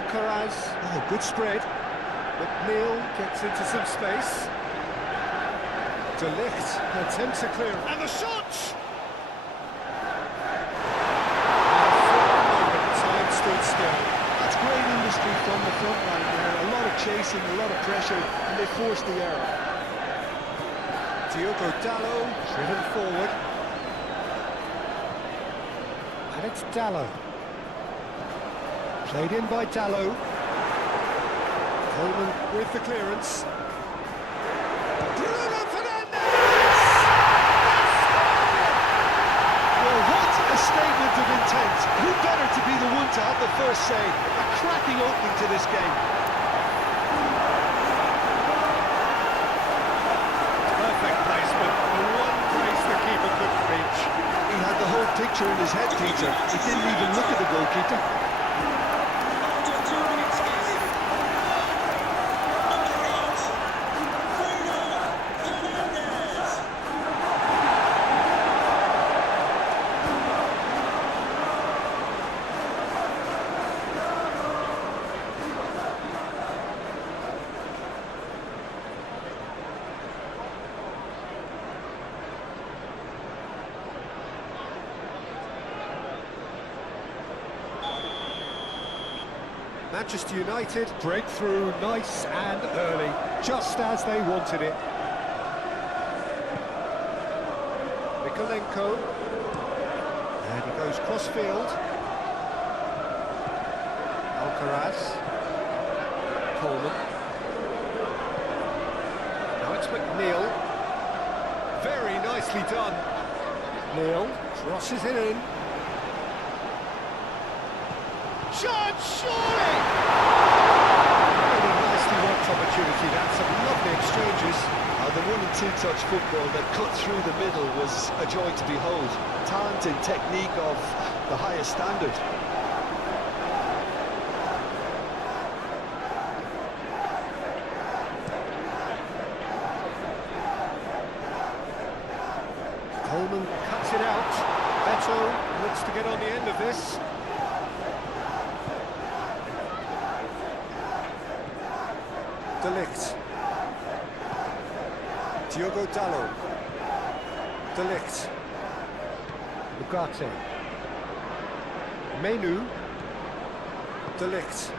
Alcaraz. Oh, good spread. McNeil gets into some space. De Ligt attempts a clear. And the shot! Time stood still. That's great industry from the front line there. A lot of chasing, a lot of pressure, and they forced the error. Diogo Dalot driven forward. And it's Dalot. Played in by Dalot. Coleman with the clearance. Bruno Fernandes! Well, what a statement of intent. Who better to be the one to have the first say? A cracking opening to this game. Perfect placement. The one place the keeper couldn't reach. He had the whole picture in his head, Peter. He didn't even look at the goalkeeper. Manchester United breakthrough nice and early, just as they wanted it. Mikolenko, and he goes cross-field. Alcaraz, Coleman. Now it's McNeil. Very nicely done. McNeil crosses it in. Shot, surely! Really nicely worked opportunity, that's some lovely exchanges. The 1- and 2-touch football that cut through the middle was a joy to behold. Talent and technique of the highest standard. Coleman cuts it out. Beto looks to get on the end of this. De Ligt. Diogo Dalot. De Ligt. Ugarte. Menu. De Ligt.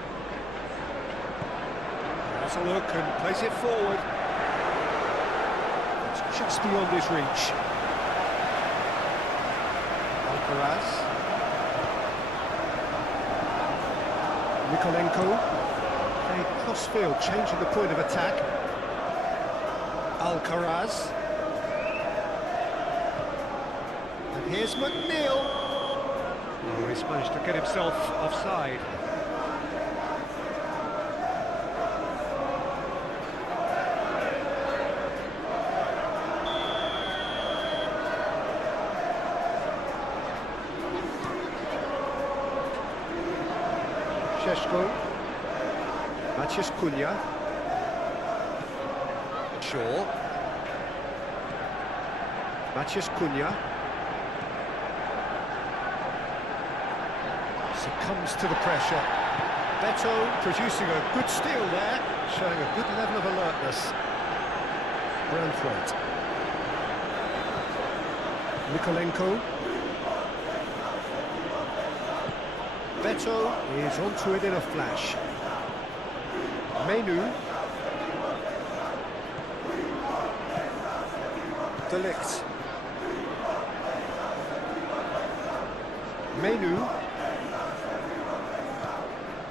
Has a look and plays it forward. It's just beyond his reach. Alcaraz. Mikolenko. Cross-field, changing the point of attack. Alcaraz. And here's McNeil. Oh, he's managed to get himself offside. Šeško. Maciej Cunha. Shaw. Maciej Cunha. Succumbs to the pressure. Beto producing a good steal there, showing a good level of alertness. Branthwaite. Mikolenko. Beto is onto it in a flash. Menu. De Ligt. Menu.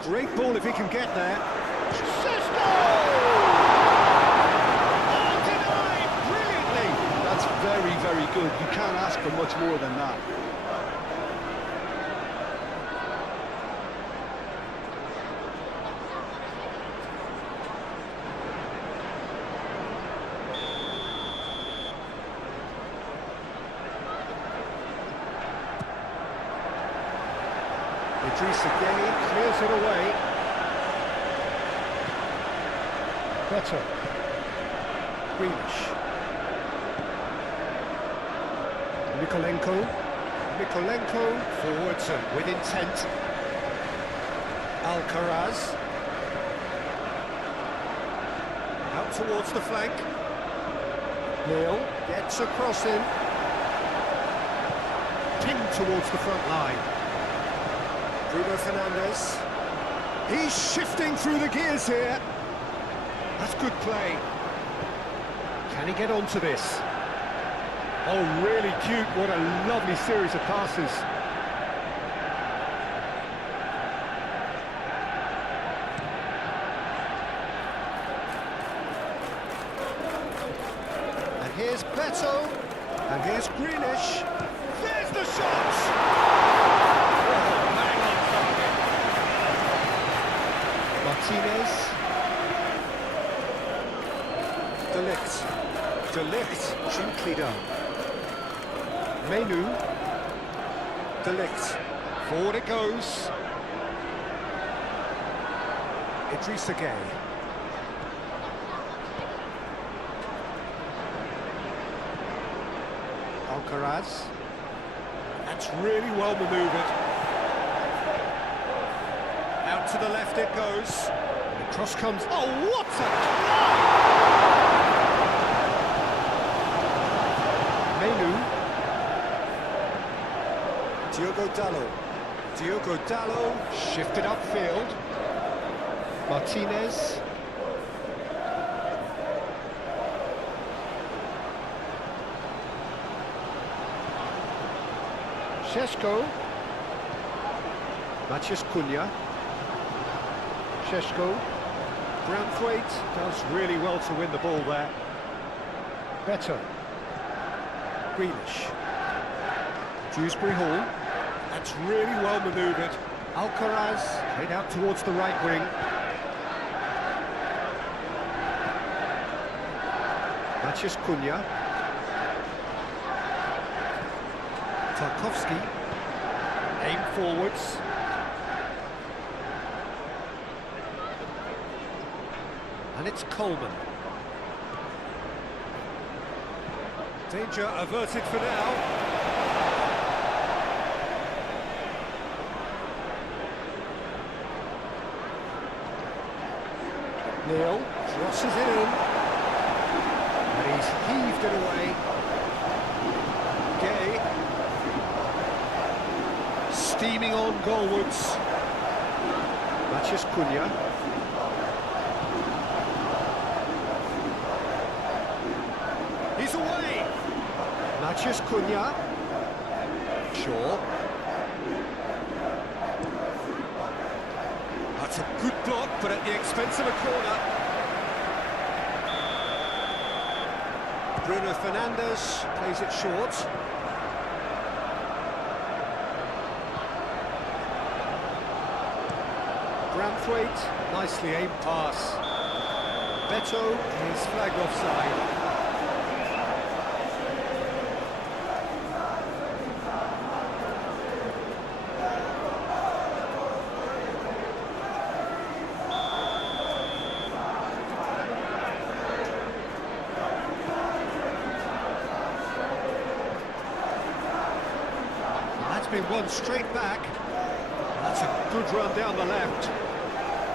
Great ball if he can get there. Sesko! Oh, denied brilliantly! That's very, very good. You can't ask for much more than that. Idrissa Gueye clears it away. Beto. Grealish. Mikolenko. Mikolenko forwards and with intent. Alcaraz. Out towards the flank. Neil gets across him. Pinged towards the front line. Bruno Fernandes. He's shifting through the gears here. That's good play. Can he get onto this? Oh, really cute. What a lovely series of passes. And here's Beto. And here's Greenish. There's the shot! Oh, bang on target. Martinez. De Ligt, gently done. Menu. De Ligt. Forward it goes. Idrissa Gueye. Alcaraz. That's really well manoeuvred. Out to the left it goes. The cross comes. Oh, what a try! Diogo Dallo shifted upfield. Martinez. Šeško. Matías Cunha. Šeško. Branthwaite does really well to win the ball there. Beto. Greenish. Dewsbury Hall. That's really well manoeuvred. Alcaraz head out towards the right wing. Matías Cunha. Tarkowski. Aim forwards. And it's Coleman. Danger averted for now. Neil crosses it in, and he's heaved it away. Gueye steaming on goalwards. Matías Cunha. He's away. Matías Cunha. Shaw. That's a good block, but at the expense of a corner. Bruno Fernandes plays it short. Branthwaite, nicely aimed pass. Beto is flagged offside. Been won straight back. That's a good run down the left.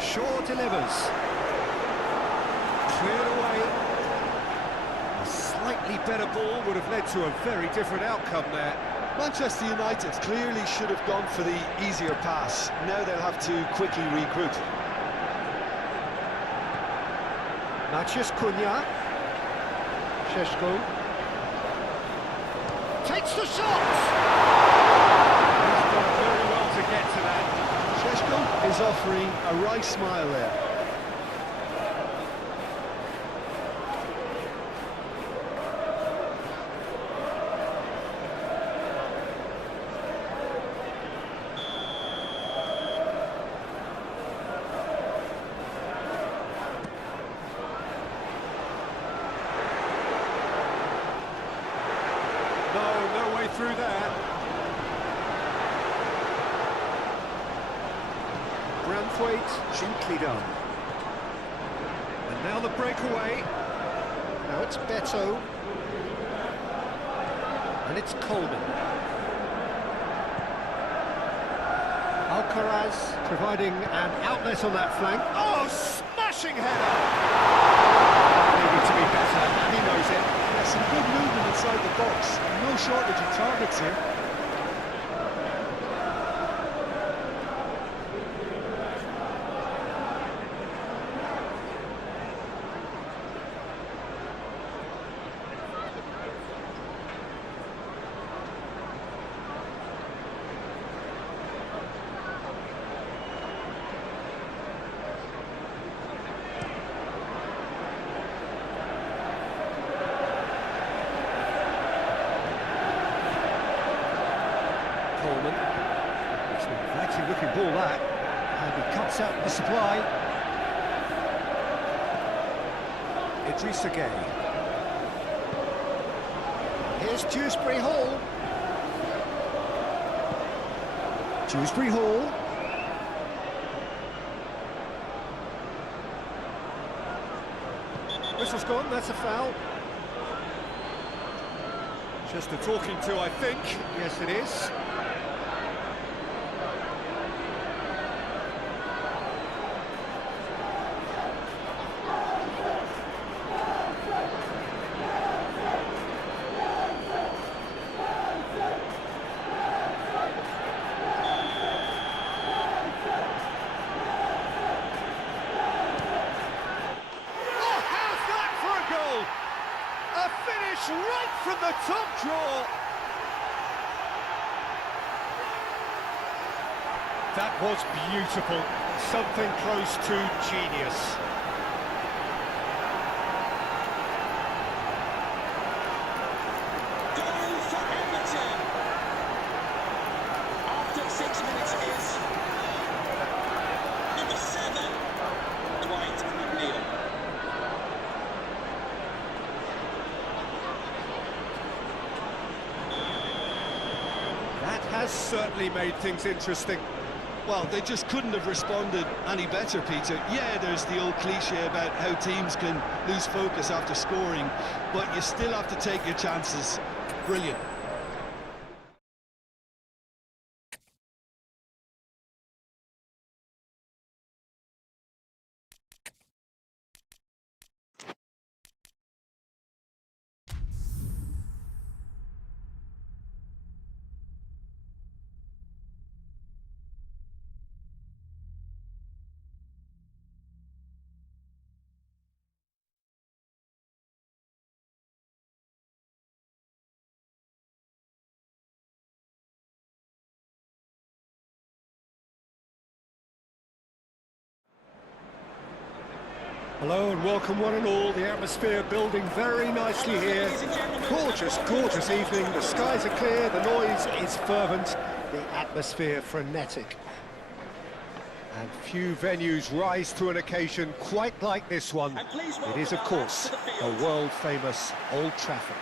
Shaw delivers. Cleared away. A slightly better ball would have led to a very different outcome there. Manchester United clearly should have gone for the easier pass. Now they'll have to quickly regroup. Matías Cunha. Šeško. Takes the shot! Is offering a right smile there. No way through there. Branthwaite, gently done. And now the breakaway. Now it's Beto. And it's Coleman. Unauthorized, providing an outlet on that flank. Oh, smashing header! Maybe to be better, and he knows it. Yeah, some good movement inside the box. No shortage of targets here. It's an inviting looking ball that, and he cuts out the supply. Idrissa Gueye. Here's Dewsbury Hall. Dewsbury Hall. Whistle's gone, that's a foul. Just a talking to, I think. Yes, it is. Right from the top draw. That was beautiful. Something close to genius. Goal for Everton. After 6 minutes is number 7, Dwight McNeil. Has certainly made things interesting. Well, they just couldn't have responded any better, Peter. Yeah, there's the old cliche about how teams can lose focus after scoring, but you still have to take your chances. Brilliant. Hello and welcome one and all. The atmosphere building very nicely here. Gorgeous, gorgeous evening. The skies are clear, the noise is fervent, the atmosphere frenetic. And few venues rise to an occasion quite like this one. It is, of course, a world-famous Old Trafford.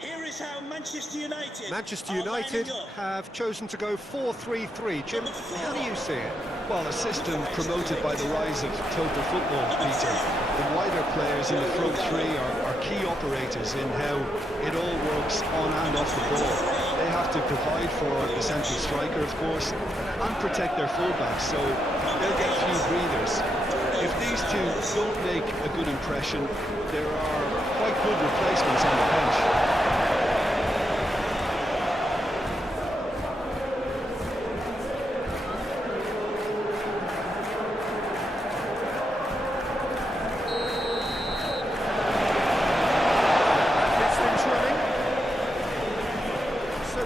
Here is how Manchester United have chosen to go 4-3-3. Jim, how do you see it? Well, a system promoted by the rise of total football, Peter. The wider players in the front three are key operators in how it all works on and off the ball. They have to provide for the central striker, of course, and protect their fullbacks, so they'll get a few breathers. If these two don't make a good impression, there are quite good replacements on the bench.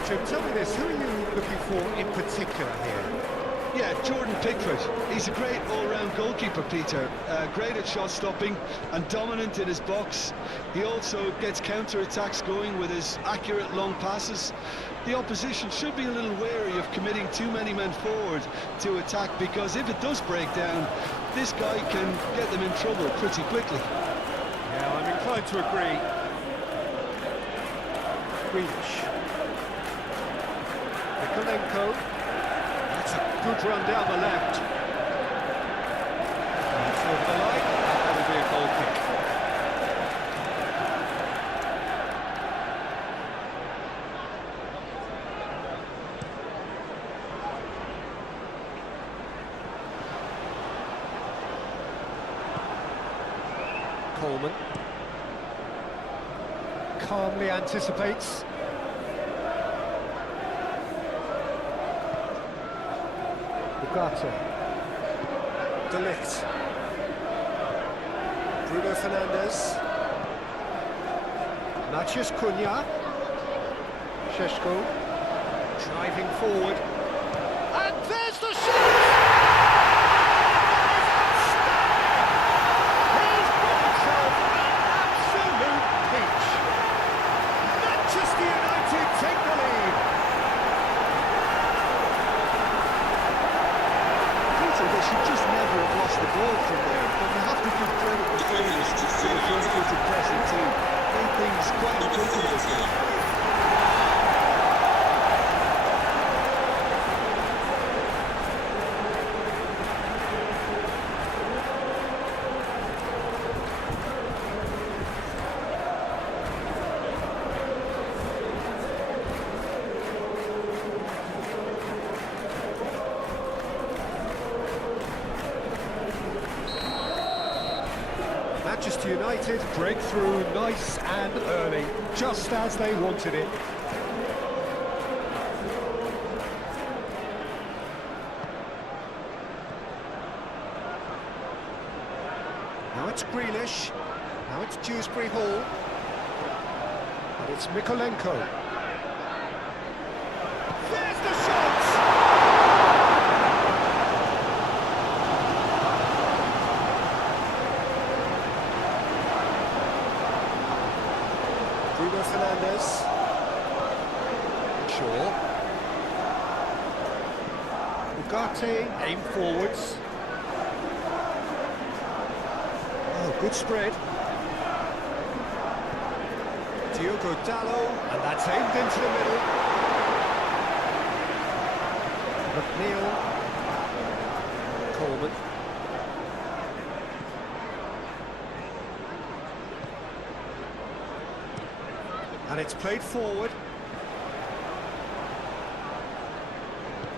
Jim, tell me this, who are you looking for in particular here? Yeah, Jordan Pickford. He's a great all-round goalkeeper, Peter. Great at shot stopping and dominant in his box. He also gets counter-attacks going with his accurate long passes. The opposition should be a little wary of committing too many men forward to attack, because if it does break down, this guy can get them in trouble pretty quickly. Yeah, I'm inclined to agree. Grealish. Nikolenko. That's a good run down the left. It's over the line. That'll be a goal kick. Coleman calmly anticipates. Ugarte. De Ligt. Bruno Fernandes. Matheus Cunha. Šeško driving forward. And there's the shot! He's got himself an absolute pinch. Manchester United take the lead. They should just never have lost the ball from there, but you have to give credit to fairness to the front-footed pressing team. Made things quite uncomfortable for them. Manchester United break through nice and early, just as they wanted it. Now it's Grealish, now it's Dewsbury Hall, and it's Mykolenko. There's the shot! Bruno Fernandes. Shaw. Ugarte, aim forwards. Oh, good spread. Diogo Dalot, and that's aimed into the middle. McNeil. Coleman. And it's played forward.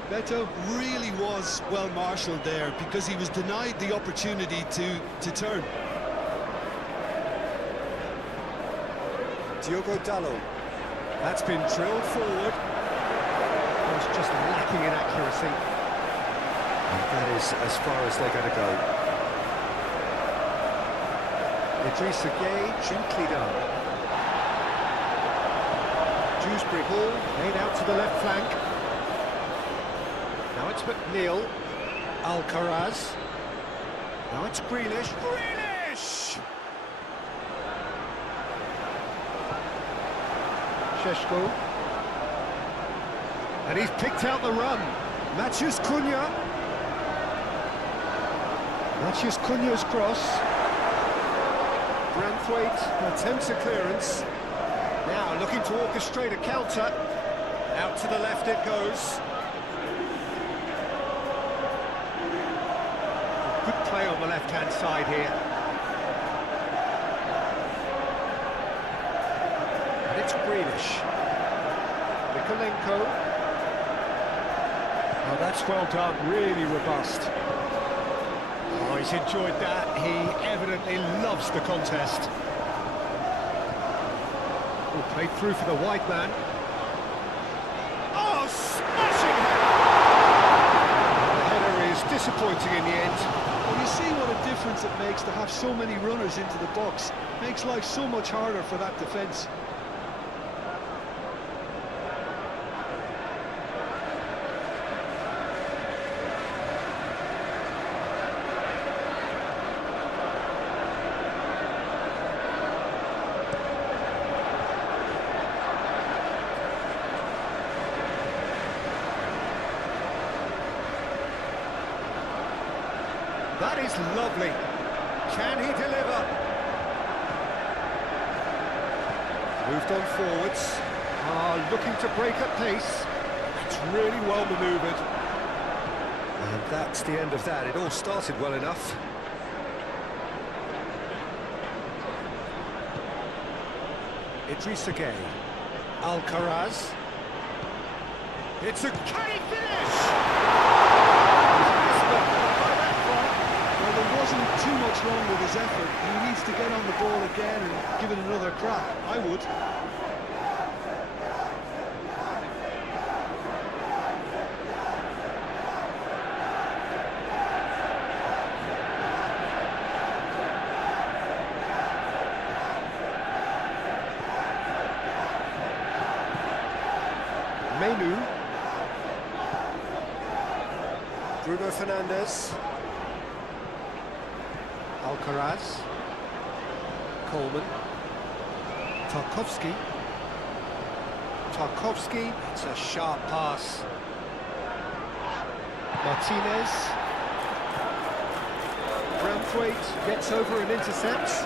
Beto really was well marshalled there, because he was denied the opportunity to turn. Diogo Dalot. That's been drilled forward. Oh, it's just lacking in accuracy. And that is as far as they're going to go. Idrissa Gueye, gently done. Dewsbury Hall, made out to the left flank. Now it's McNeil. Alcaraz. Now it's Grealish. Grealish! Šeško. And he's picked out the run. Matheus Cunha. Matheus Cunha's cross. Branthwaite attempts a clearance. Now looking to orchestrate a counter. Out to the left it goes. Good play on the left-hand side here. And it's Grealish. Mykolenko. Oh, that's well done, really robust. Oh, he's enjoyed that. He evidently loves the contest. Oh, played through for the wide man. Oh, smashing header! The header is disappointing in the end. Well, you see what a difference it makes to have so many runners into the box. Makes life so much harder for that defence. That is lovely. Can he deliver? Moved on forwards. Looking to break at pace. It's really well manoeuvred. And that's the end of that. It all started well enough. Idrissa Gueye. Alcaraz. It's a... Can he finish? Well, there wasn't too much wrong with his effort. He needs to get on the ball again and give it another crack. I would. Menu. Bruno Fernandes. Alcaraz. Coleman. Tarkowski. It's a sharp pass. Martinez. Branthwaite gets over and intercepts.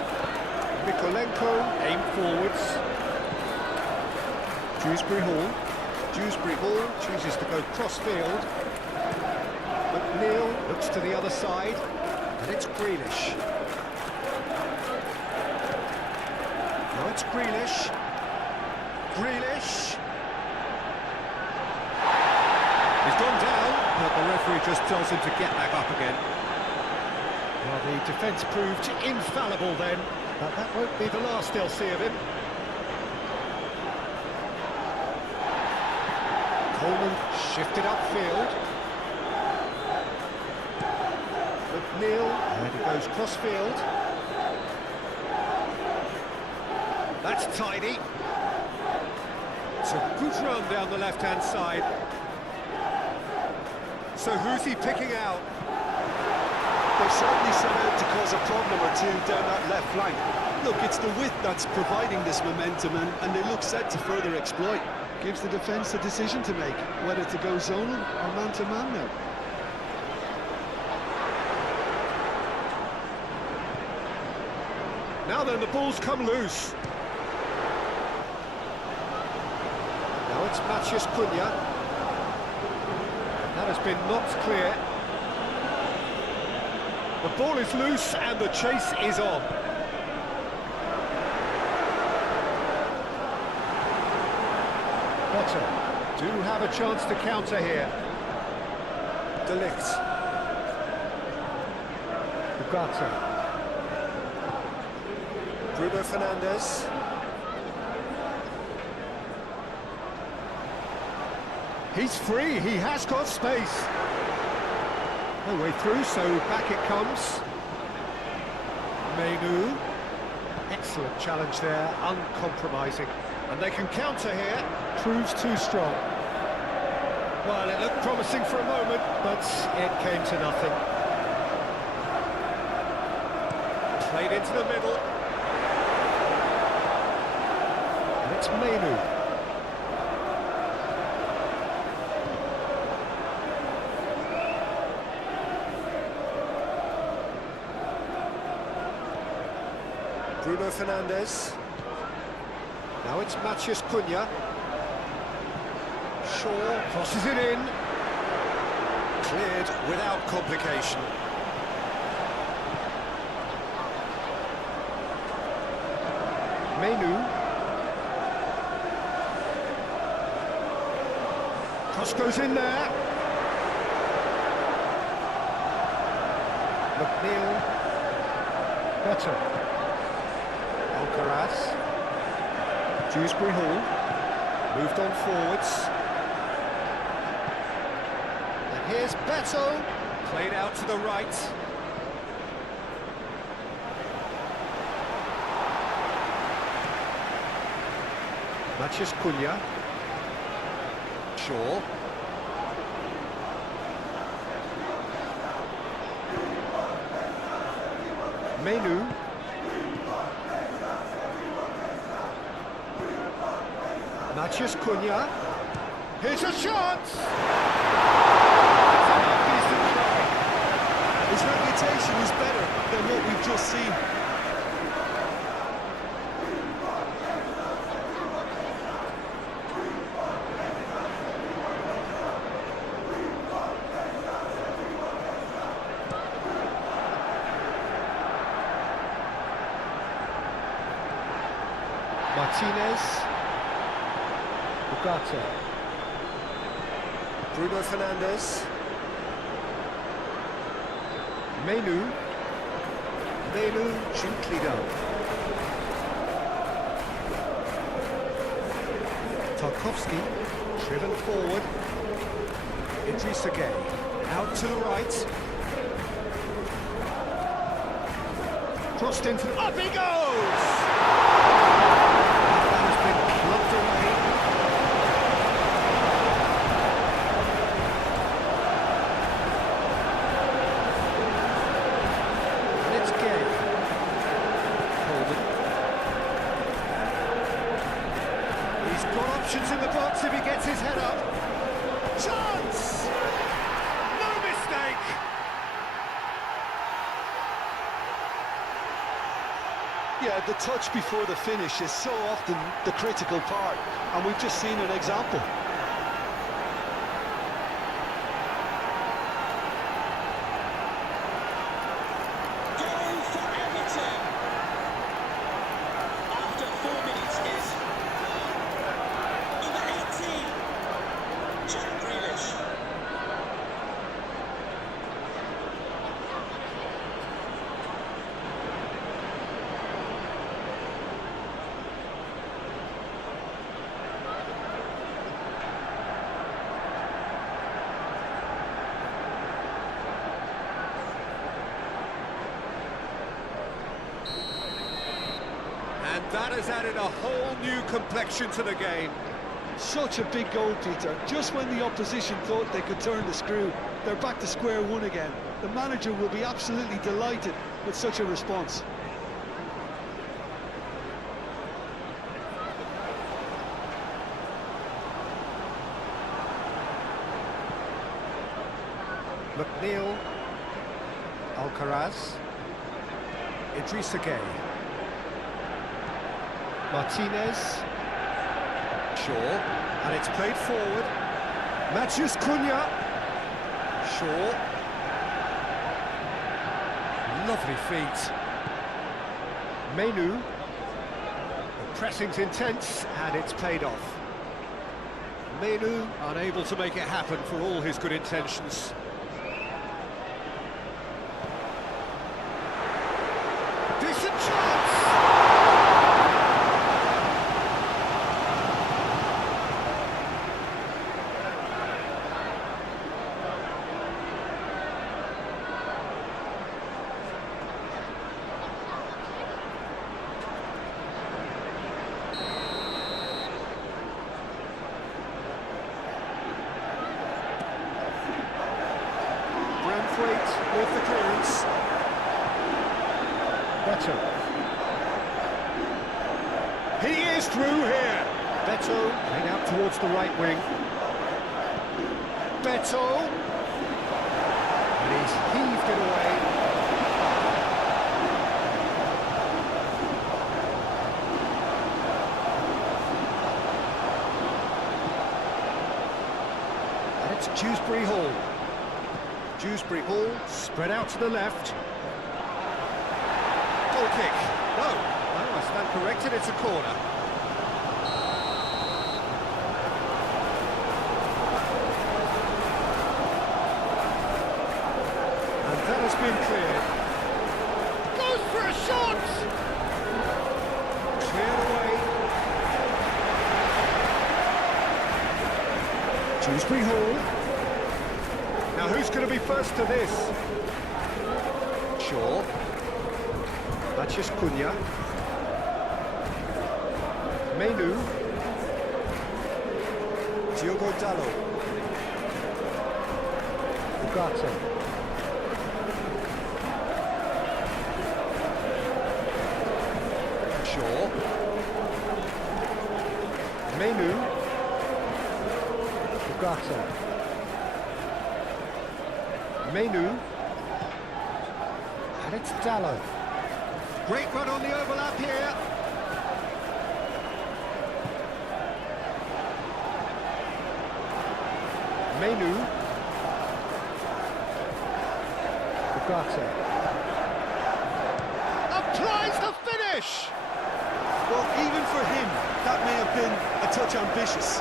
Mikolenko aim forwards. Dewsbury Hall chooses to go cross-field. McNeil looks to the other side, and it's Grealish. Now it's Grealish. He's gone down, but the referee just tells him to get back up again. Well, the defence proved infallible then, but that won't be the last they'll see of him. Coleman shifted upfield. McNeil, and he goes cross-field. That's tidy. It's a good run down the left-hand side. So who's he picking out? They certainly set out to cause a problem or two down that left flank. Look, it's the width that's providing this momentum, and they look set to further exploit. Gives the defence a decision to make, whether to go zonal or man-to-man now. Now then, the ball's come loose. Now it's Matheus Cunha. That has been knocked clear. The ball is loose and the chase is on. Potter do have a chance to counter here. De Ligt. Ugarte. Bruno Fernandes. He's free, he has got space. No way through, so back it comes. Menu. Excellent challenge there, uncompromising. And they can counter here. Proves too strong. Well, it looked promising for a moment, but it came to nothing. Played into the middle. And it's Menu. Bruno Fernandes. Now it's Matheus Cunha. Shaw crosses it in. Cleared without complication. Menu. Cross goes in there. McNeil. Better. Alcaraz. Dewsbury Hall. Moved on forwards. And here's Beto. Played out to the right. Matheus Cunha. Shaw. Menu. Matheus Cunha. Here's a shot! His reputation situation is better than what we've just seen. Martinez. Ugarte. Bruno Fernandes. Menu gently done. Tarkovsky, driven forward. Idrissa Gueye, out to the right. Crossed into the... Up he goes! That has been plucked away. And it's Gueye. Holden. He's got options in the box if he gets his head up. Chance! No mistake! Yeah, the touch before the finish is so often the critical part, and we've just seen an example. Goal for Everton. After 4 minutes is number 18, Jack Grealish. And that has added a whole new complexion to the game. Such a big goal, Peter. Just when the opposition thought they could turn the screw, they're back to square one again. The manager will be absolutely delighted with such a response. McNeil, Alcaraz, Idrissa Gueye, Martinez, Shaw, and it's played forward. Matheus Cunha, Shaw, lovely feet. Menu, the pressing's intense, and it's paid off. Menu unable to make it happen for all his good intentions. Decent chance! Branthwaite with the clearance. Beto. He is through here. Beto playing out towards the right wing. Beto. And he's heaved it away. And it's Dewsbury Hall. Dewsbury Hall spread out to the left. Goal kick. No, I stand corrected, it's a corner. And that has been cleared. Goes for a shot! Cleared away. Dewsbury Hall. Now who's going to be first to this? Shaw. Matheus Cunha. Menu. Diogo Dalot. Ugarte. Shaw. Menu. Ugarte. Menu. And it's Dallo. Great run on the overlap here. Menu. Ugarte. Applies the finish! Well, even for him, that may have been a touch ambitious.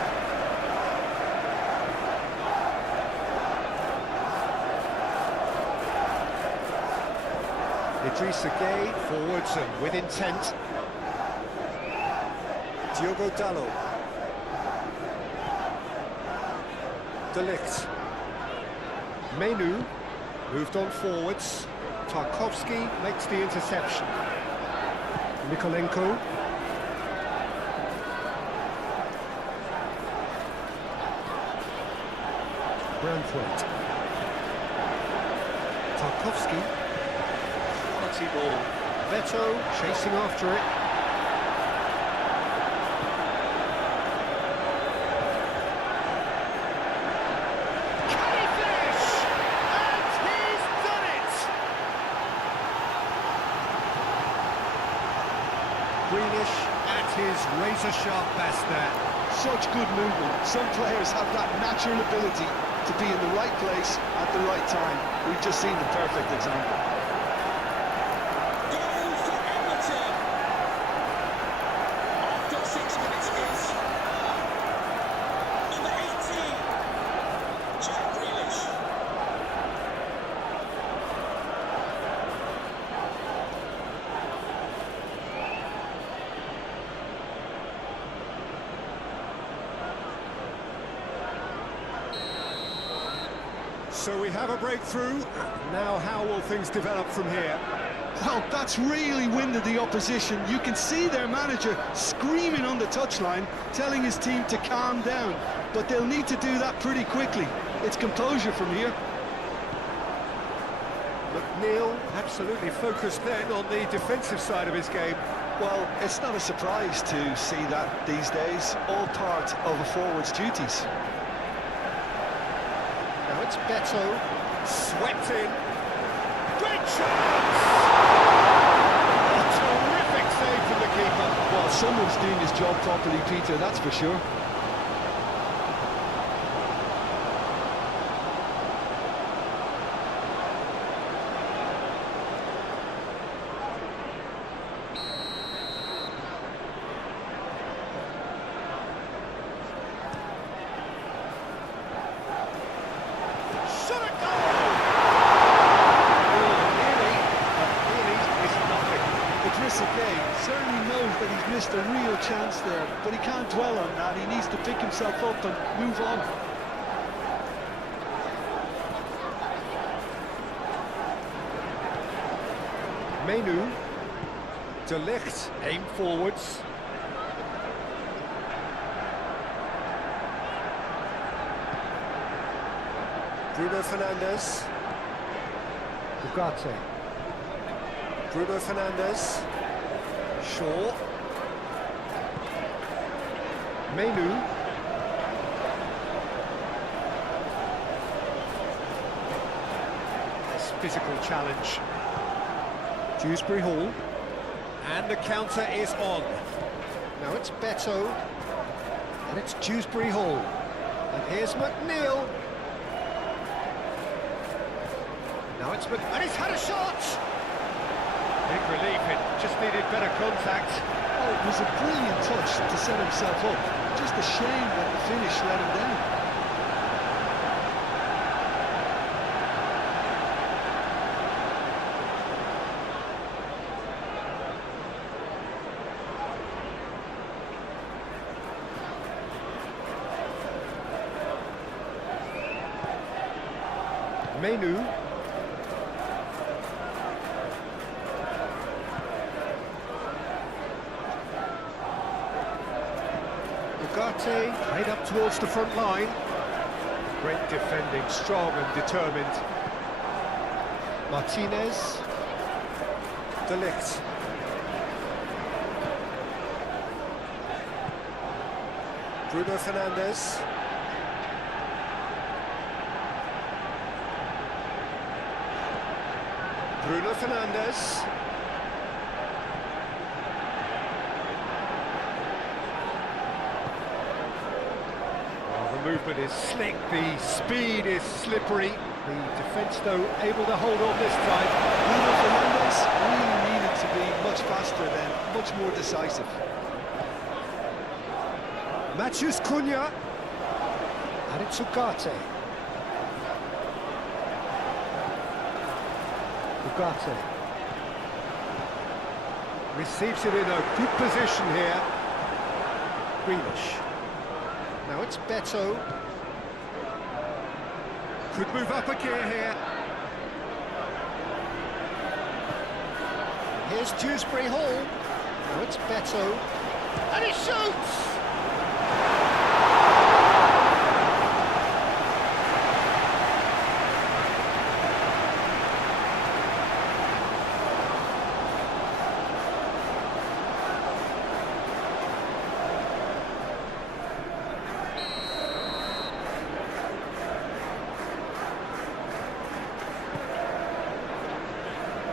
Idrissa Gueye forwards and with intent. Diogo Dallo. De Ligt. Menu moved on forwards. Tarkowski makes the interception. Nikolenko. Branthwaite. Tarkowski. Quality ball. Beto chasing after it. Can he finish? And he's done it! Greenish at his razor-sharp best there. Such good movement. Some players have that natural ability to be in the right place at the right time. We've just seen the perfect example. Goal for Everton. After 6 minutes is number 18, Jack Grealish. So we have a breakthrough. Now how will things develop from here? Well, that's really winded the opposition. You can see their manager screaming on the touchline, telling his team to calm down. But they'll need to do that pretty quickly. It's composure from here. McNeil absolutely focused then on the defensive side of his game. Well, it's not a surprise to see that these days. All part of a forward's duties. Now it's Beto, swept in. Great chance! A terrific save from the keeper. Well, someone's doing his job properly, Peter, that's for sure. Shot at goal! Oh, nearly, but nearly is nothing. Idrissa Gueye certainly knows that he's missed a real chance there, but he can't dwell on that. He needs to pick himself up and move on. Menu, De Ligt, aim forwards. Bruno Fernandes. Ugarte. Bruno Fernandes. Shaw. Menu. This physical challenge. Dewsbury Hall. And the counter is on. Now it's Beto. And it's Dewsbury Hall. And here's McNeil. Now it's and he's had a shot! Big relief, it just needed better contact. Oh, it was a brilliant touch to set himself up. Just a shame that the finish let him down. Menu. Ugarte played up towards the front line. Great defending, strong and determined. Martinez. De Ligt. Bruno Fernandes. Bruno Fernandes. The movement is slick, the speed is slippery. The defence, though, able to hold on this time. Bruno Fernandes really needed to be much faster then, much more decisive. Matheus Cunha. And it's Ugarte. Ugarte. Receives it in a good position here. Grealish. Now it's Beto. Could move up a gear here. Here's Dewsbury Hall. Now it's Beto. And he shoots!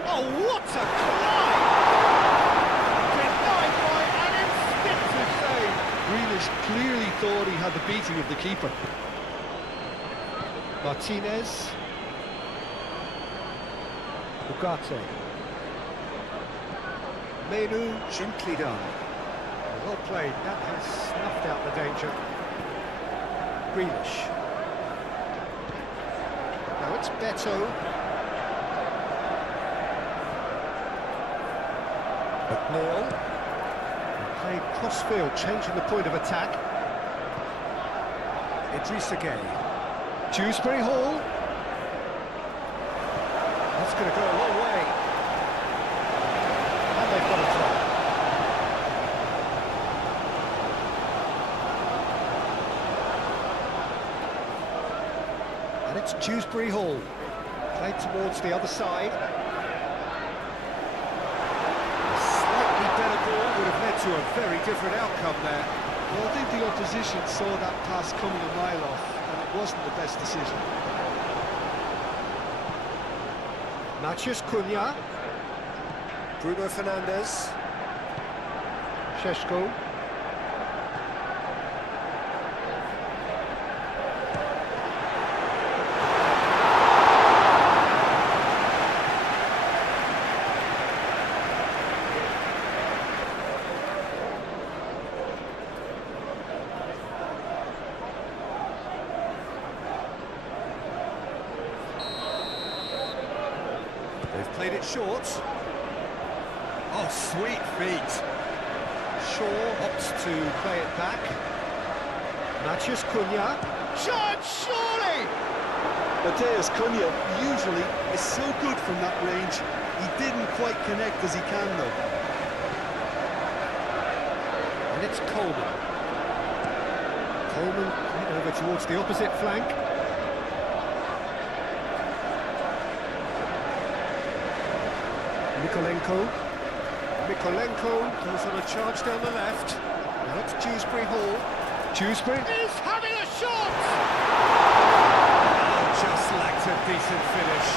Oh, what a climb! Denied by an instinctive save. Grealish clearly thought he had the beating of the keeper. Martinez. Ugarte. Menu, gently done. Well played, that has snuffed out the danger. Grealish. Now it's Beto. McNeil. Played cross-field, changing the point of attack. Idrissa Gueye. Dewsbury Hall. That's going to go a long way. And they've got a try. And it's Dewsbury Hall. Played towards the other side. Better ball would have led to a very different outcome there. Well, I think the opposition saw that pass coming a mile off, and it wasn't the best decision. Matheus Cunha. Bruno Fernandes. Šeško. They've played it short. Oh, sweet feet. Shaw opts to play it back. Matheus Cunha. Shot, surely! Matheus Cunha usually is so good from that range. He didn't quite connect as he can, though. And it's Coleman. Coleman over towards the opposite flank. Mikolenko goes on a charge down the left. Now it's Dewsbury Hall. Dewsbury is having a shot! Oh, just lacked a decent finish.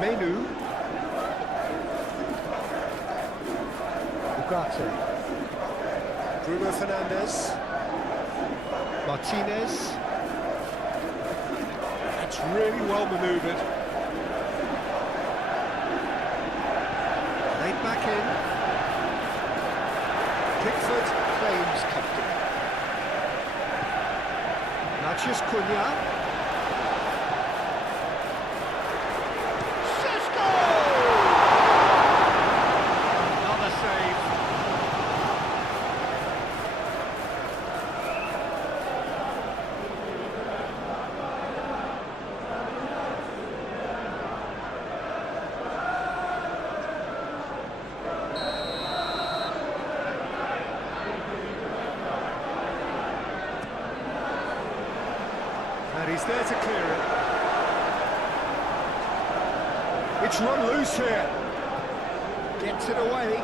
Menu. Ugarte. Bruno Fernandes. Martinez. It's really well manoeuvred. Laid back in. Pickford claims comfortable. Matheus Cunha. And he's there to clear it. It's run loose here. Gets it away.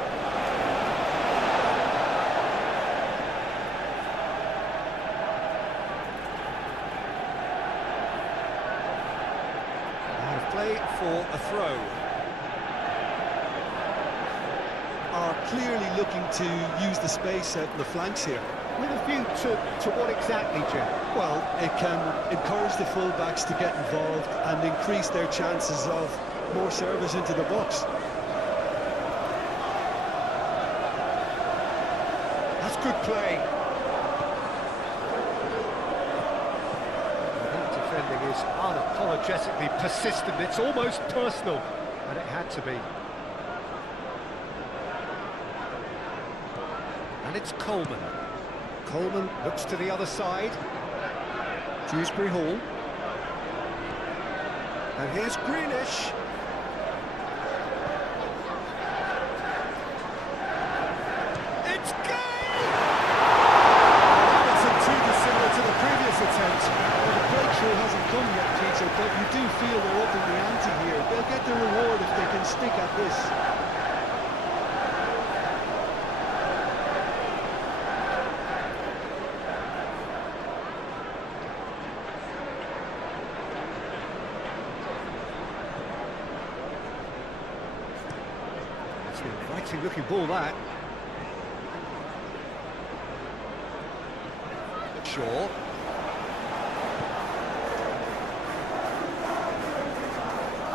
Out of play for a throw. Are clearly looking to use the space out in the flanks here. With a view to what exactly, Jim? Well, it can encourage the full-backs to get involved and increase their chances of more service into the box. That's good play. That defending is unapologetically persistent. It's almost personal, and it had to be. And it's Coleman. Coleman looks to the other side. Dewsbury Hall. And here's Greenish. It's game! That wasn't too dissimilar to the previous attempt. Well, the breakthrough hasn't come yet, Peter, but you do feel they're up in the ante here. They'll get the reward if they can stick at this. It's an inviting looking ball, that. Shaw.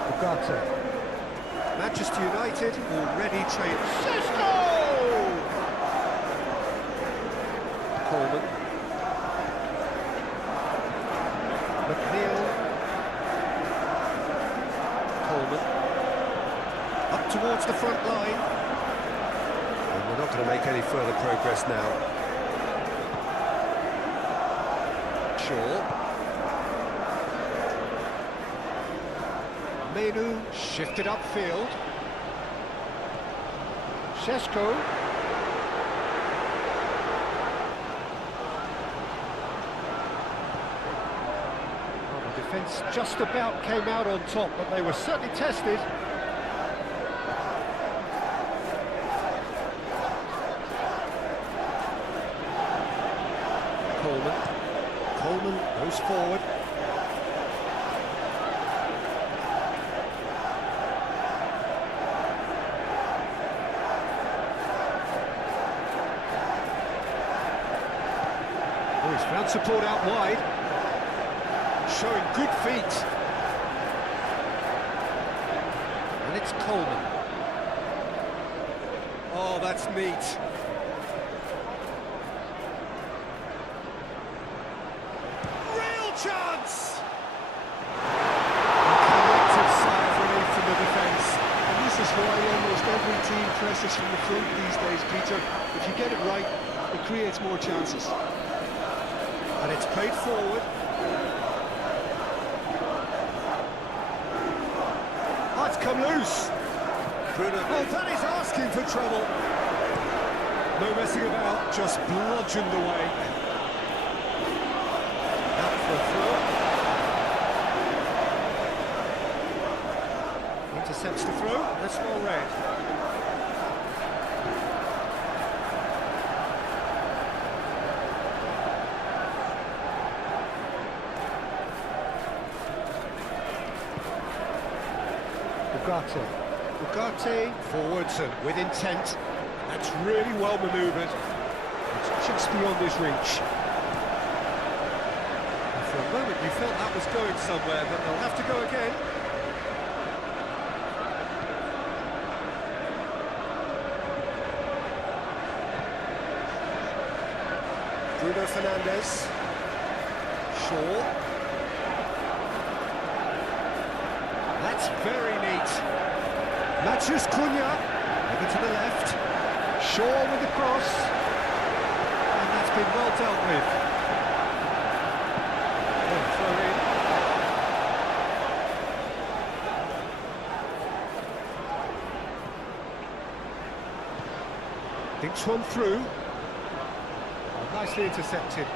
Ugarte. Manchester United already trained. Cisco! Coleman. McNeil. Coleman. Up towards the front line. And we're not going to make any further progress now. Shaw. Menu shifted upfield. Sesko. Well, the defence just about came out on top, but they were certainly tested. Coleman goes forward. Oh, he's found support out wide. Showing good feet. And it's Coleman. Oh, that's neat. Chance! A collective sigh of relief from the defence. And this is why almost every team presses from the front these days, Peter. If you get it right, it creates more chances. And it's played forward. Oh, it's come loose. Oh, that is asking for trouble. No messing about, just bludgeoned away. Intercepts the throw, that's well read. Ugarte forwards and with intent. That's really well manoeuvred. It's just beyond his reach. And for a moment you felt that was going somewhere, but they'll have to go again. Bruno Fernandes. Shaw. That's very neat. Matthews Cunha. Over to the left. Shaw with the cross. And that's been well dealt with. Oh, throw in. Thinks one through. Oh, nicely intercepted.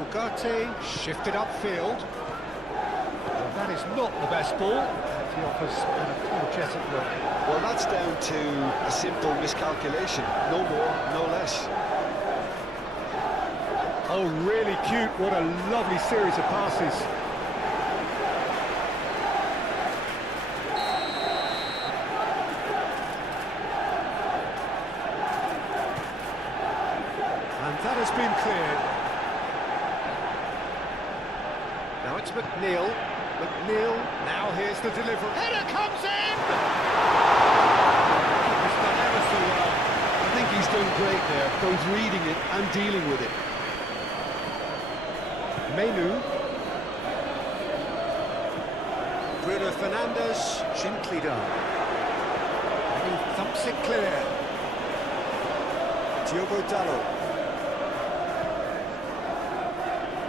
Ugarte shifted upfield. That is not the best ball. He offers an apologetic look. Well, that's down to a simple miscalculation. No more, no less. Oh, really cute. What a lovely series of passes. And that has been cleared. Now it's McNeil. McNeil, now here's the delivery. Header comes in! He's done ever so well. I think he's done great there, both reading it and dealing with it. Menu. Bruno Fernandes, gently done. And he thumps it clear. Diogo Dalot.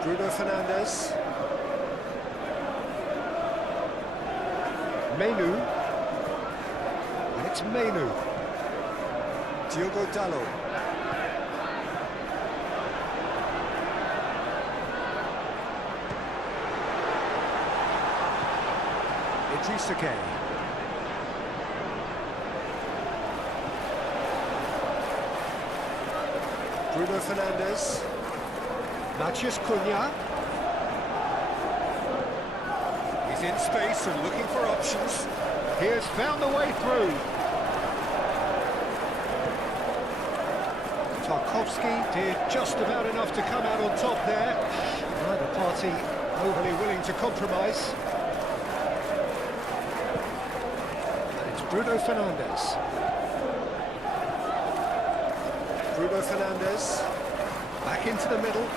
Bruno Fernandes. Menu. And it's Menu. Diogo Dalot. Idrissa Gueye. Bruno Fernandes. Matheus Cunha. He's in space and looking for options. He has found the way through. Tarkowski did just about enough to come out on top there. Neither party overly willing to compromise. Bruno Fernandes. Bruno Fernandes. Back into the middle.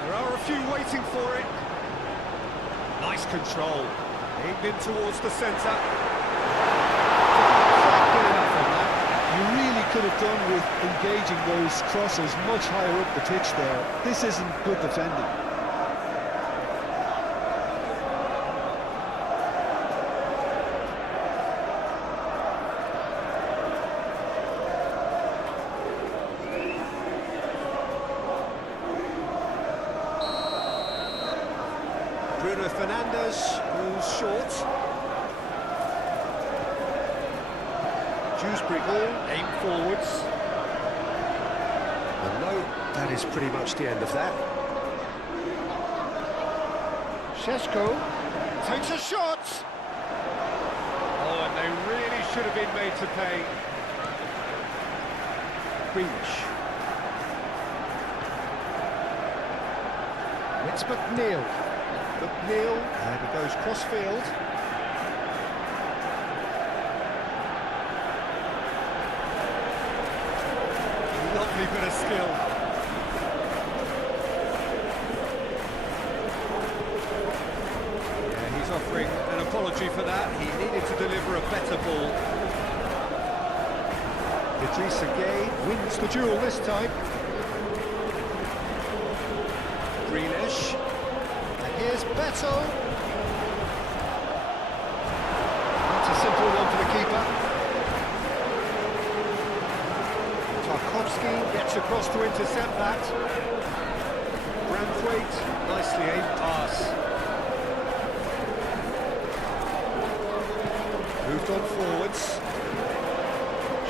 There are a few waiting for it. Nice control. Aimed in towards the centre. You really could have done with engaging those crosses much higher up the pitch there. This isn't good defending. Bruno Fernandes moves short. Dewsbury ball, aim forwards. And no, that is pretty much the end of that. Šeško takes a shot. Oh, and they really should have been made to pay. Grealish. It's McNeil. McNeil, and he goes cross-field. Lovely bit of skill. Yeah, he's offering an apology for that. He needed to deliver a better ball. Idrissa Gueye wins the duel this time. Grealish. Here's Beto. That's a simple one for the keeper. Tarkowski gets across to intercept that. Branthwaite, nicely aimed pass. Moved on forwards.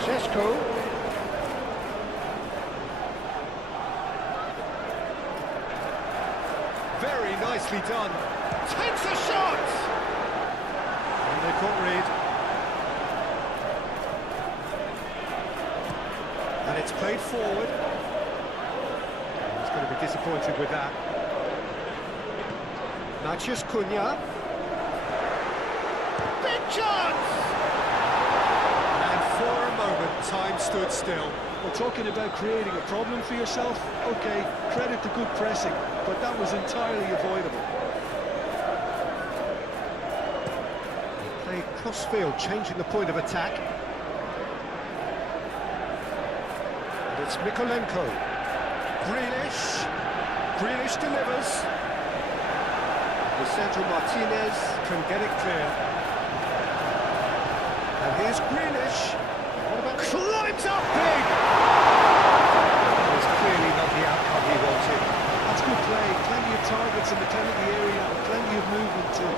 Šeško. Very nicely done. Takes a shot! And they can't read. And it's played forward. He's going to be disappointed with that. Matheus Cunha. Big chance! And for a moment, time stood still. Well, talking about creating a problem for yourself, okay, credit to good pressing, but that was entirely avoidable. They played cross-field, changing the point of attack. And it's Mikolenko. Grealish. Grealish delivers. Lisandro Martinez can get it clear. And here's Grealish. What about climbs up big? That was clearly not the outcome he plenty of targets in the penalty area and plenty of movement too.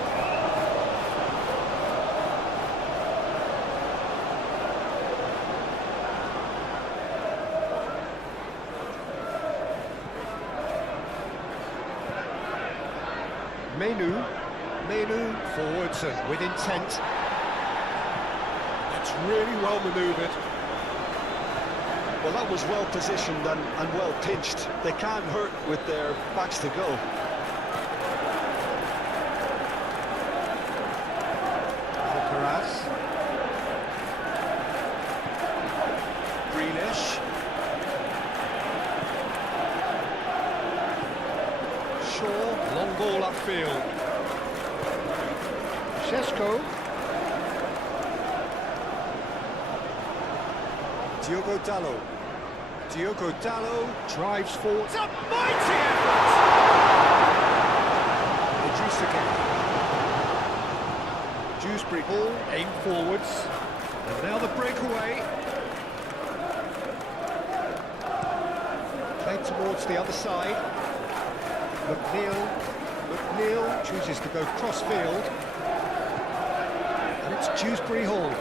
Menu forwards and with intent. That's really well manoeuvred. Well, that was well positioned and well pitched. They can't hurt with their backs to goal. Unauthorized. Grealish. Shaw, long ball upfield. Sesko. Diogo Dallo drives forward. It's a mighty effort! Idris again. Dewsbury ball, aim forwards. And now the breakaway. Played towards the other side. McNeil chooses to go cross-field. And it's Dewsbury Hall.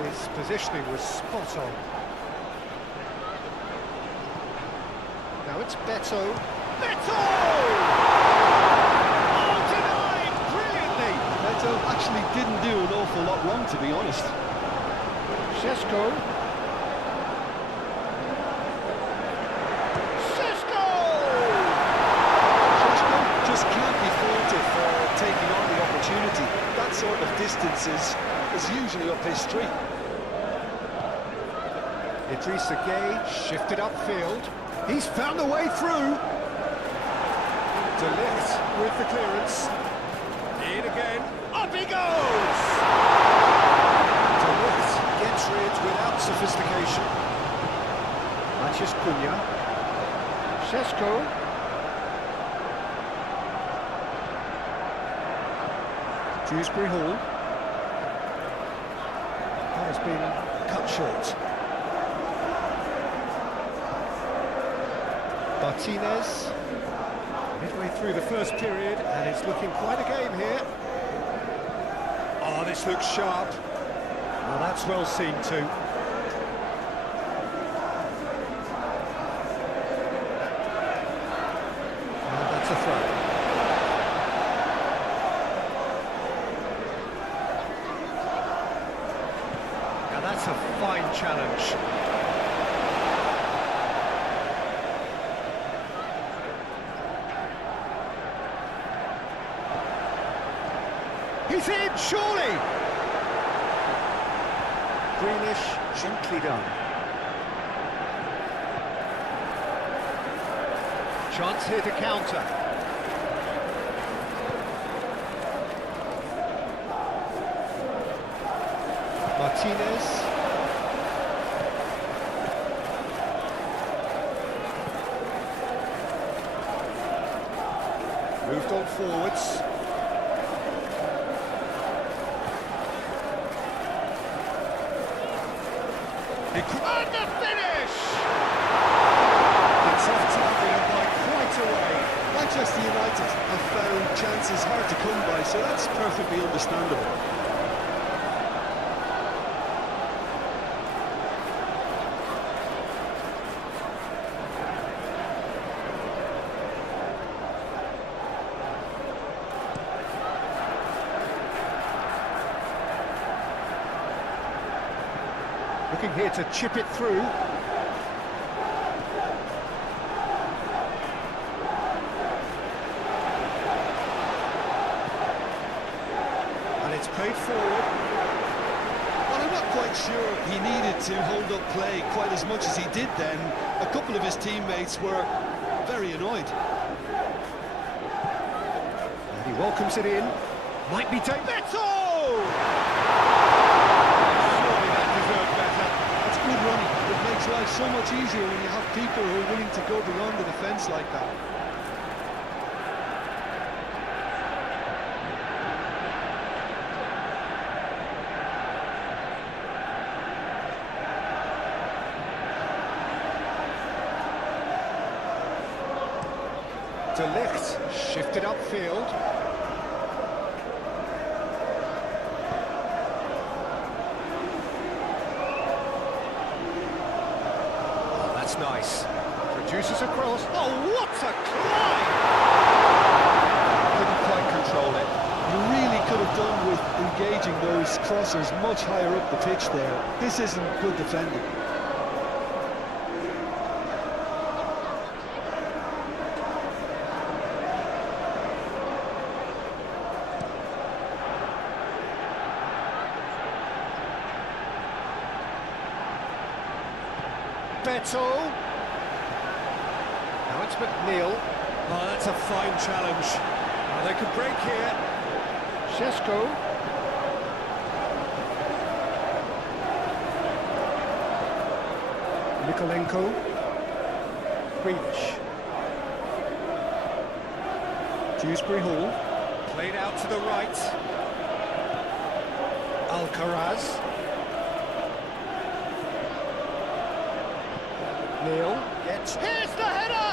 His positioning was spot on. Now it's Beto. Beto! Oh, denied brilliantly! Beto actually didn't do an awful lot wrong, to be honest. Sesko. Sesko just can't be faulted for taking on the opportunity. That sort of distance is usually up his street. Idrissa Gueye shifted upfield. He's found a way through. De Ligt with the clearance. In again. Up he goes! De Ligt gets rid without sophistication. Matheus Cunha. Sesko. Dewsbury Hall. That has been cut short. Martinez, midway through the first period, and it's looking quite a game here. Oh, this looks sharp. Well, that's well seen too. And that's a throw. Now that's a fine challenge. He's in, surely! Grealish, gently done. Chance here to counter. Martinez. Moved on forwards. And the finish! It's off target and by quite a way. Manchester United have found chances hard to come by, so that's perfectly understandable. Looking here to chip it through. And it's played forward. Well, I'm not quite sure he needed to hold up play quite as much as he did then. A couple of his teammates were very annoyed. And he welcomes it in. Might be taken. Beto! Good running. It makes life so much easier when you have people who are willing to go beyond the defence like that. De Ligt shifted upfield. Oh, that's nice. Produces a cross. Oh, what a climb! Couldn't quite control it. You really could have done with engaging those crossers much higher up the pitch there. This isn't good defending. Beto. Now it's McNeil. Oh, that's a fine challenge. Oh, they could break here. Shesko. Nikolenko. Grealish. Dewsbury Hall. Played out to the right. Alcaraz. Neil gets... Here's the header!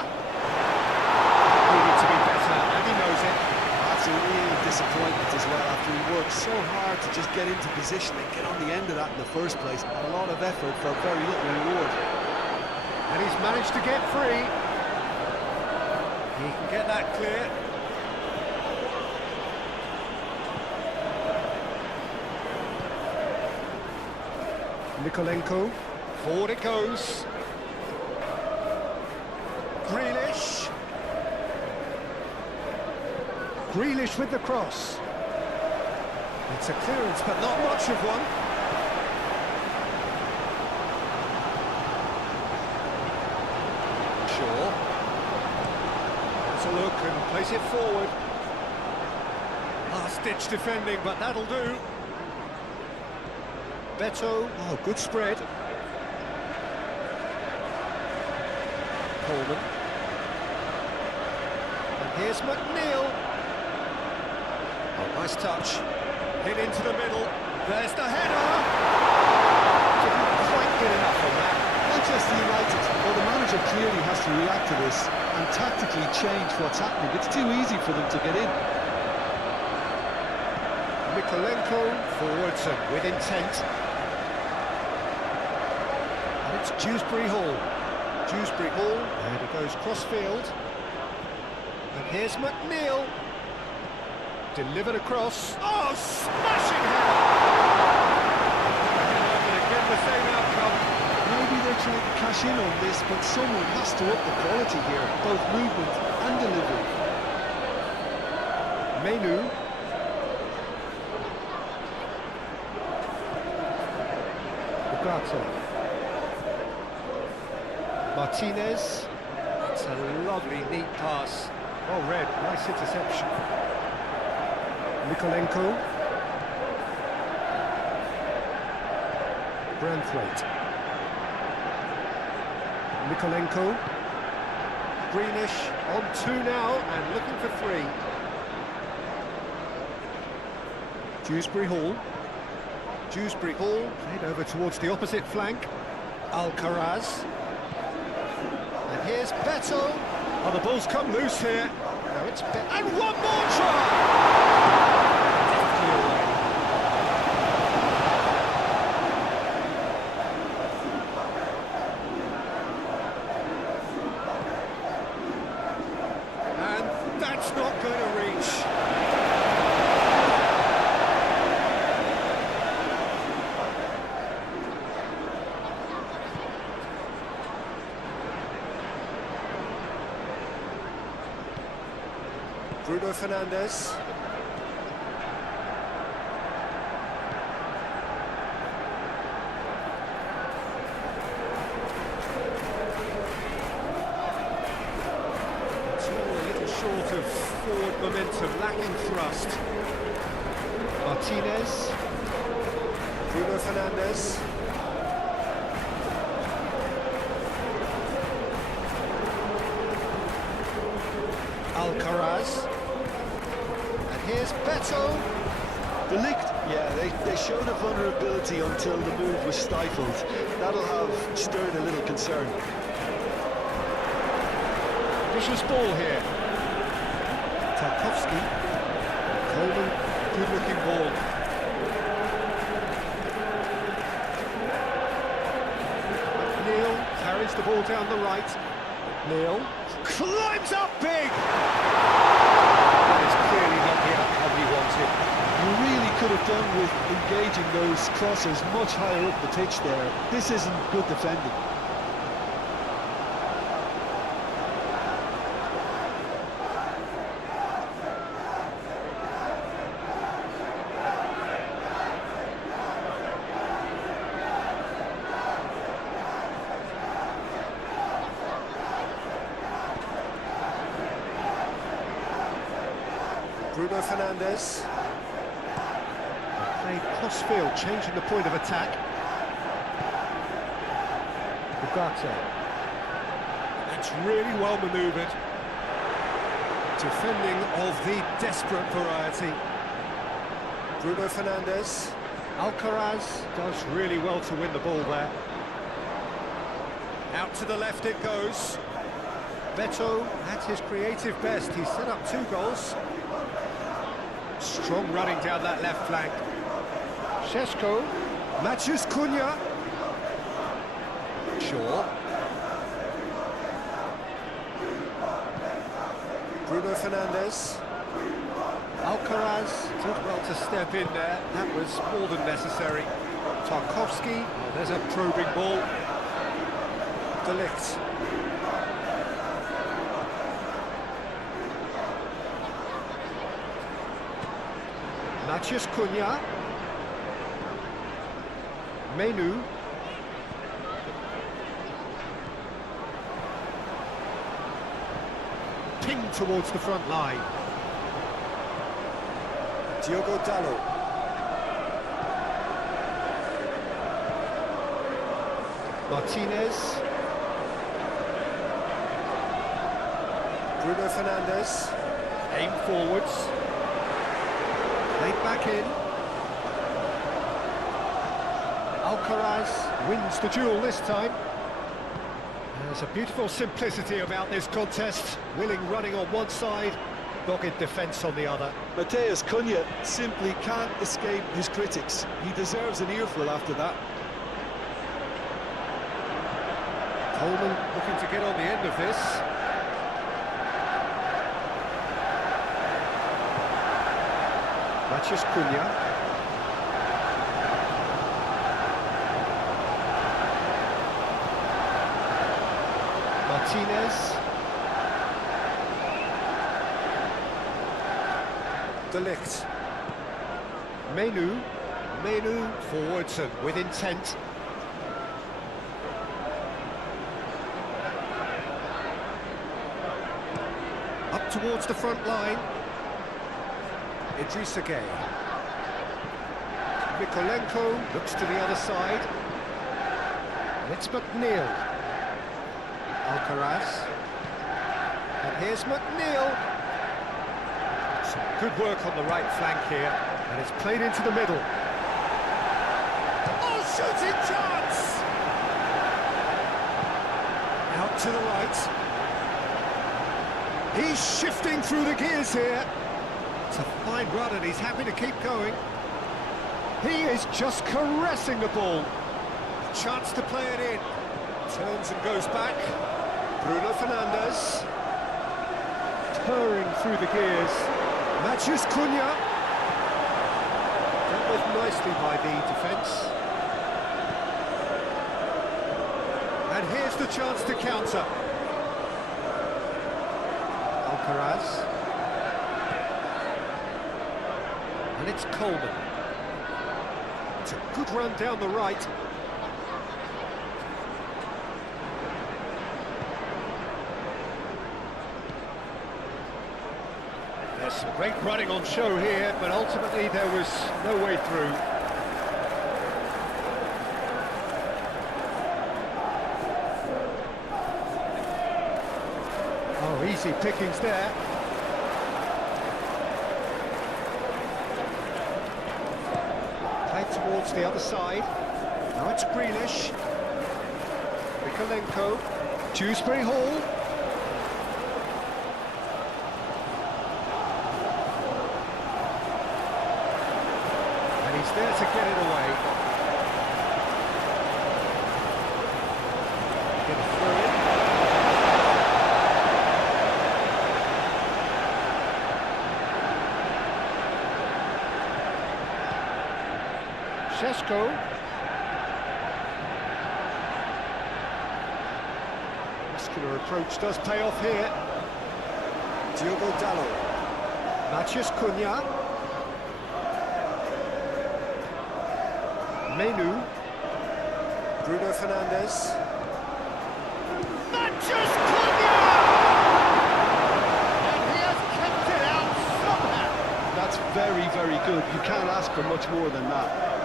Needed to be better, and he knows it. That's a real disappointment as well, after he worked so hard to just get into position and get on the end of that in the first place. A lot of effort for very little reward. And he's managed to get free. He can get that clear. Nikolenko. Forward it goes. Grealish. Grealish with the cross. It's a clearance, but not much of one. Shaw. Has a look and plays it forward. Last-ditch defending, but that'll do. Beto. Oh, good spread. Coleman. And here's McNeil. Oh, nice touch. Hit into the middle. There's the header. Didn't quite get enough on that. Manchester United, well, the manager clearly has to react to this and tactically change what's happening. It's too easy for them to get in. Nikolenko forwards and with intent. And it's Dewsbury Hall. Dewsbury Hall, and he goes cross-field. And here's McNeil. Delivered across. Oh, smashing header! And again, the same outcome. Maybe they're trying to cash in on this, but someone has to up the quality here, both movement and delivery. Menu. Bugato. Martinez. It's a lovely, neat pass. Oh, Red, nice interception. Nikolenko. Branthwaite. Nikolenko. Greenish on two now and looking for three. Dewsbury Hall. Dewsbury Hall played over towards the opposite flank. Alcaraz. And here's Beto. Oh, the ball's come loose here. Now it's and one more try! And that's not going to reach. Bruno Fernandes. It's all a little short of forward momentum, lacking thrust. Martinez. Bruno Fernandes. Alcaraz. And here's Beto. De Ligt, yeah, they showed a vulnerability until the move was stifled. That'll have stirred a little concern. Vicious ball here. Tarkowski. Coleman, good-looking ball. Neil carries the ball down the right. Neil climbs up big! That is clearly not the outcome he wanted. You really could have done with engaging those crosses much higher up the pitch there. This isn't good defending. Bruno Fernandes. Played cross-field, changing the point of attack. Ugarte. That's really well manoeuvred. Defending of the desperate variety. Bruno Fernandes. Alcaraz does really well to win the ball there. Out to the left it goes. Beto at his creative best. He's set up 2 goals. Strong running down that left flank. Šeško matches Cunha. Shaw. Bruno Fernandes. Alcaraz did well to step in there. That was more than necessary. Tarkowski. Oh, there's a probing ball. De Ligt. Matches Cunha. Menu. Ping towards the front line. Diogo Dalot. Martinez. Bruno Fernandes. Aim forwards. Played back in. Alcaraz wins the duel this time. There's a beautiful simplicity about this contest. Willing running on one side, dogged defence on the other. Matheus Cunha simply can't escape his critics. He deserves an earful after that. Coleman looking to get on the end of this. Matches Cunha. Martinez. De Ligt. Menu forwards and with intent. Up towards the front line. Idrissa Gueye. Mikolenko looks to the other side. And it's McNeil. Alcaraz. And here's McNeil. Some good work on the right flank here. And it's played into the middle. Oh, shooting chance! Out to the right. He's shifting through the gears here. It's a fine run and he's happy to keep going. He is just caressing the ball. A chance to play it in. Turns and goes back. Bruno Fernandes. Purring through the gears. Matches Cunha. Dealt with nicely by the defence. And here's the chance to counter. Alcaraz. And it's Coleman. It's a good run down the right. There's some great running on show here, but ultimately there was no way through. Oh, easy pickings there. Played towards the other side. Now it's Grealish. Mikolenko. Dewsbury Hall. Sesko. Muscular approach does pay off here. Diogo Dalot. Matheus Cunha. Menu. Bruno Fernandes. Matheus Cunha! And he has kept it out somehow. That's very, very good. You can't ask for much more than that.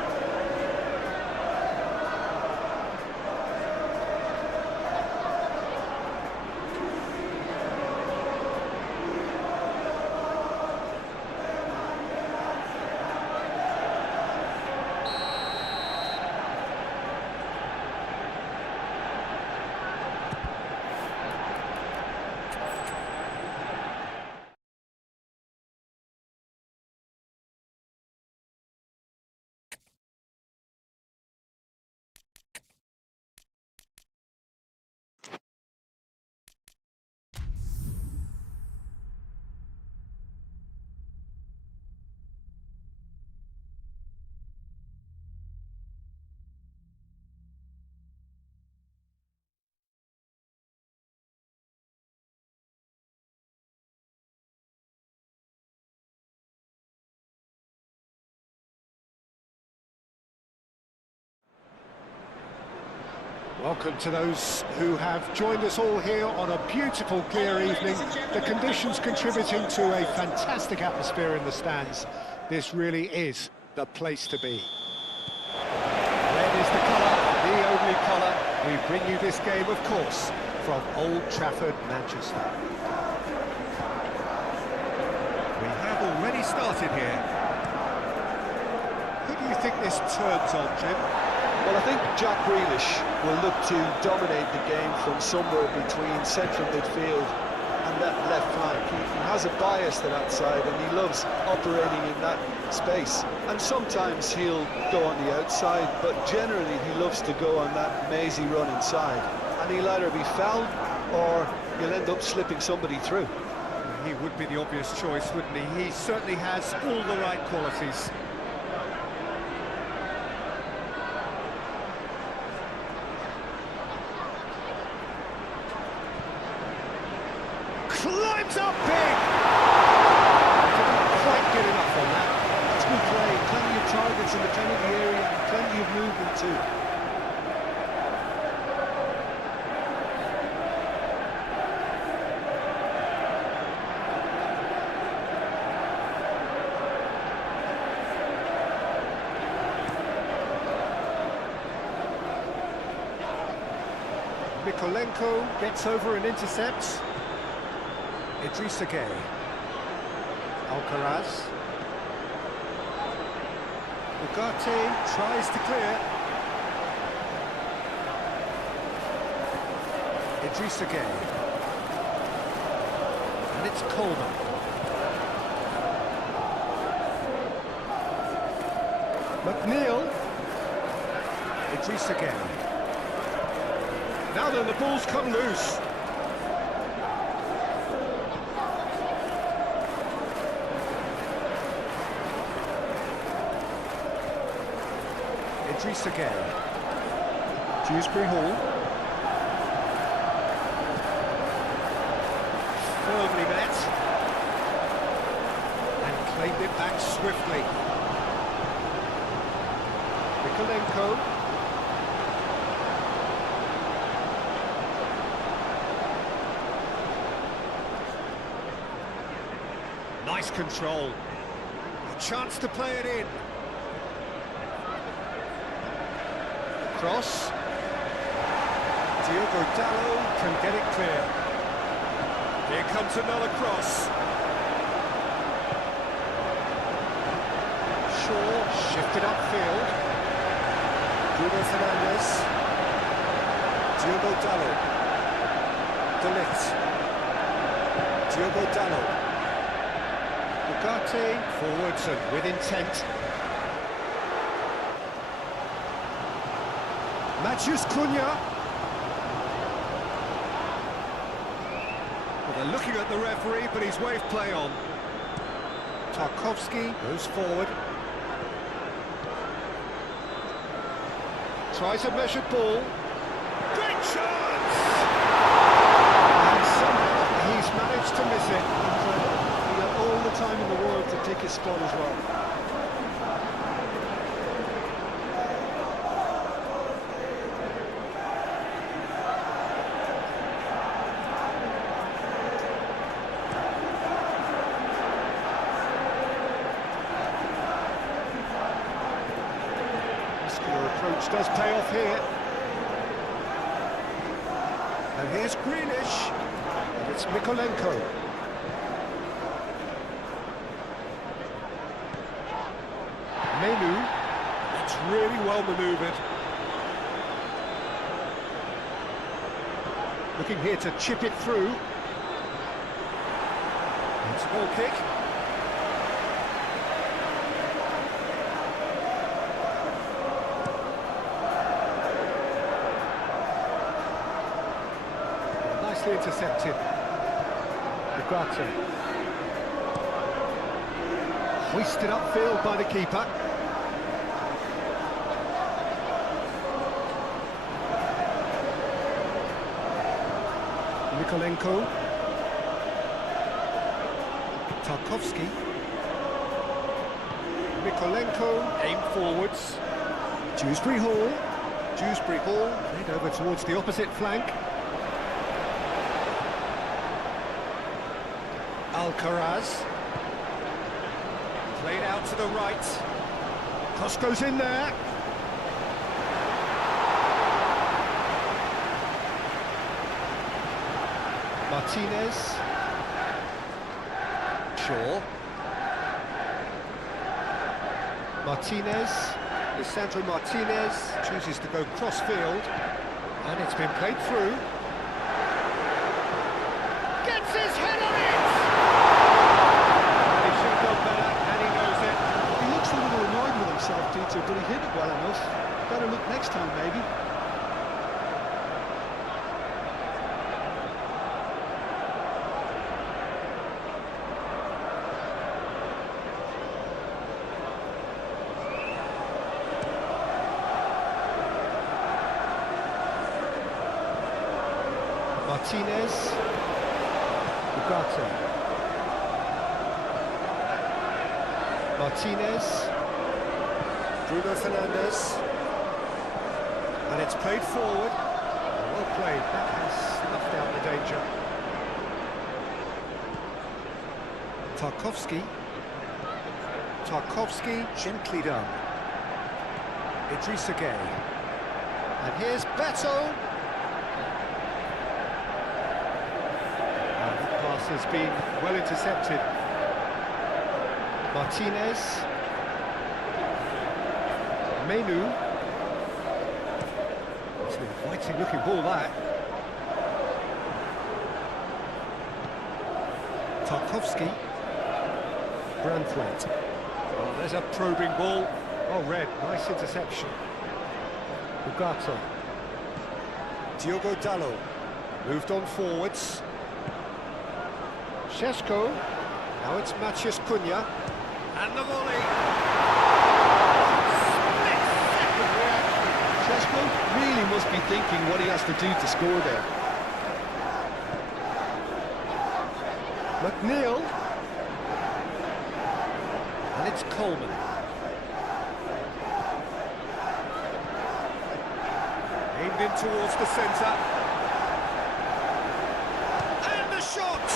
Welcome to those who have joined us all here on a beautiful, clear evening. The conditions contributing to a fantastic atmosphere in the stands. This really is the place to be. Red is the colour, the only colour. We bring you this game, of course, from Old Trafford, Manchester. We have already started here. Who do you think this turns on, Jim? Well, I think Jack Grealish will look to dominate the game from somewhere between central midfield and that left flank. He has a bias to that side and he loves operating in that space. And sometimes he'll go on the outside, but generally he loves to go on that mazy run inside. And he'll either be fouled or he'll end up slipping somebody through. He would be the obvious choice, wouldn't he? He certainly has all the right qualities. Climbs up big! Didn't quite get enough on that. That's good play, plenty of targets in the penalty area and plenty of movement too. Mikolenko gets over and intercepts. Idrissa Gueye. Alcaraz. Ugarte tries to clear. Idrissa Gueye. And it's Coleman. McNeil. Idrissa Gueye. Now then, the ball's come loose. Idrissa Gueye. Dewsbury Hall. Firmly met. And claimed it back swiftly. Mikolenko. Nice control. A chance to play it in. Cross. Diogo Dalot can get it clear. Here comes another cross. Shaw shifted upfield. Bruno Fernandes. Diogo Dalot. De Ligt. Diogo Dalot. Ugarte forwards and with intent. Matheus Cunha. Well, they're looking at the referee, but he's waved play on. Tarkowski goes forward. Tries a measured ball. Great chance! And somehow he's managed to miss it. He got all the time in the world to pick his spot as well. Muscular approach does pay off here. And here's Grealish. And it's Mykolenko. Menu. That's really well manoeuvred. Looking here to chip it through. It's a ball kick. Nicely intercepted. Reproduction. Hoisted upfield by the keeper. Mykolenko. Tarkovsky. Mykolenko, aim forwards. Dewsbury Hall. Dewsbury Hall, played over towards the opposite flank. Alcaraz. Played out to the right. Cross goes in there. Martinez. Shaw. Martinez. Lisandro Martinez chooses to go cross-field. And it's been played through. Gets his head on it! He should have done better, and he knows it. He looks a little annoyed with himself, Peter, but he hit it well enough. Better look next time, maybe. Martinez. Ugarte. Martinez. Bruno Fernandes. And it's played forward. Well played. That has snuffed out the danger. Tarkovsky. Tarkovsky, gently done. Idrissa Gueye. And here's Beto. Has been well intercepted. Martinez. Menu. It's an inviting looking ball, that. Tarkovsky. Branthwaite. Oh, there's a probing ball. Oh, red. Nice interception. Ugarte. Diogo Dalot. Moved on forwards. Šeško, now it's Maciej Cunha, and the volley. Split-second reaction. Šeško really must be thinking what he has to do to score there. McNeil, and it's Coleman. Aimed in towards the centre. And the shot!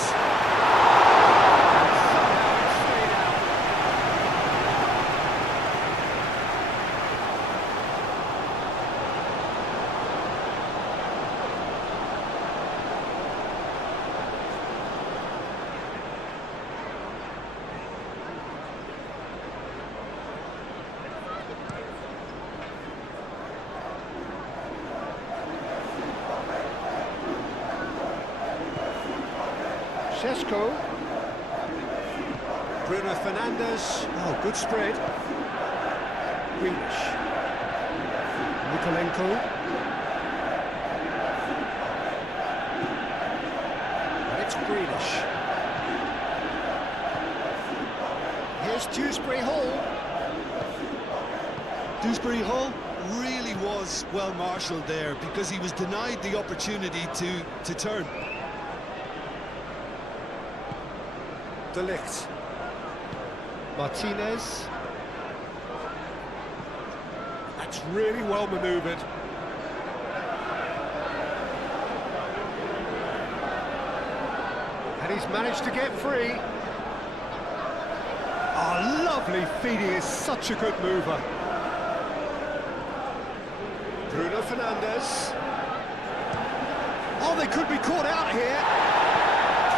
Šeško. Bruno Fernandes. Oh, good spread. Grealish. Mykolenko. And it's Grealish. Here's Dewsbury Hall. Dewsbury Hall really was well marshalled there, because he was denied the opportunity to turn. De Ligt. Martinez. That's really well manoeuvred. And he's managed to get free. Oh, lovely feed. He is such a good mover. Bruno Fernandes. Oh, they could be caught out here.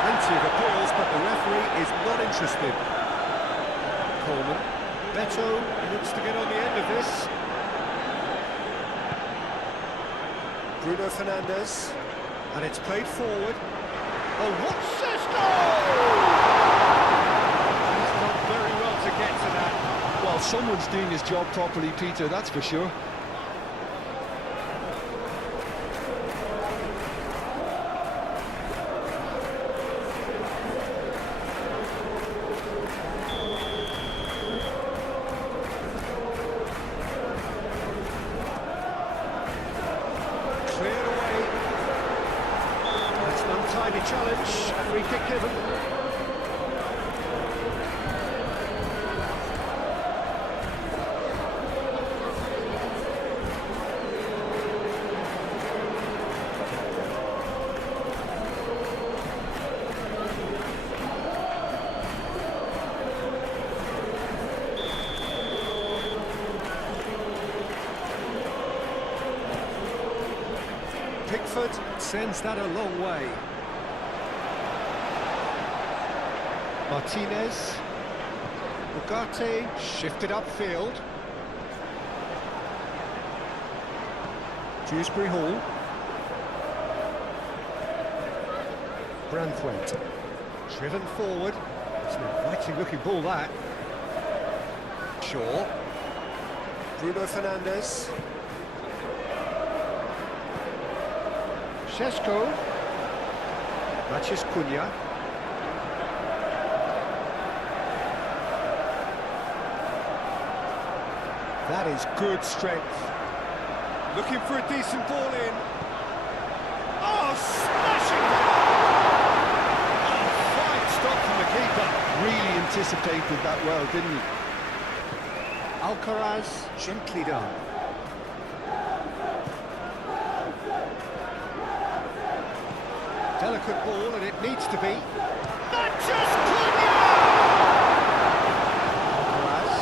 Plenty of appeals, but the referee is not interested. Coleman. Beto looks to get on the end of this. Bruno Fernandes. And it's played forward. Oh, what's this goal? He's done very well to get to that. Well, someone's doing his job properly, Peter, that's for sure. Cleared away. That's an untidy challenge. Free kick given. Pickford sends that a long way. Martinez. Ugarte shifted upfield. Dewsbury Hall. Branthwaite. Driven forward. It's an inviting looking ball, that. Shaw. Bruno Fernandes. Šeško. Matches Cunha. That is good strength. Looking for a decent ball in. Oh, smashing it! Oh, fine stop from the keeper. Really anticipated that well, didn't he? Alcaraz, gently done. Delicate ball, and it needs to be. Matches Cunha! Alcaraz.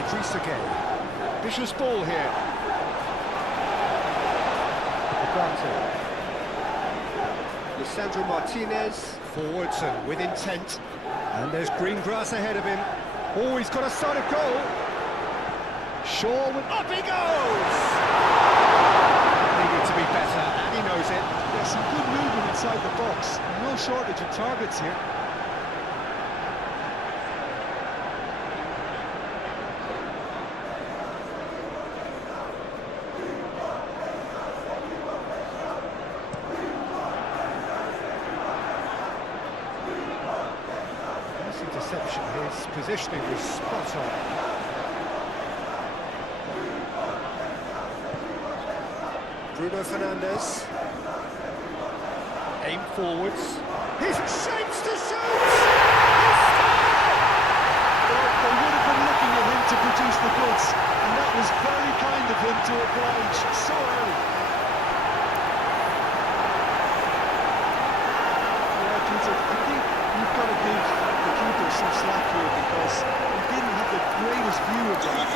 Idrissa Gueye. Vicious ball here. Ugarte. Lisandro Martinez. Forwards and with intent. And there's green grass ahead of him. Oh, he's got a sight of goal. Shaw with... Up he goes! Needed to be better, and he knows it. There's some good movement inside the box. No shortage of targets here. Nice interception. His positioning was spot on. Bruno Fernandes. Aim forwards. He's shapes to shoot! Well, they would have been looking at him to produce the goods, and that was very kind of him to oblige so early. Yeah, Peter, I think you've got to give the keeper some slack here, because he didn't have the greatest view of that,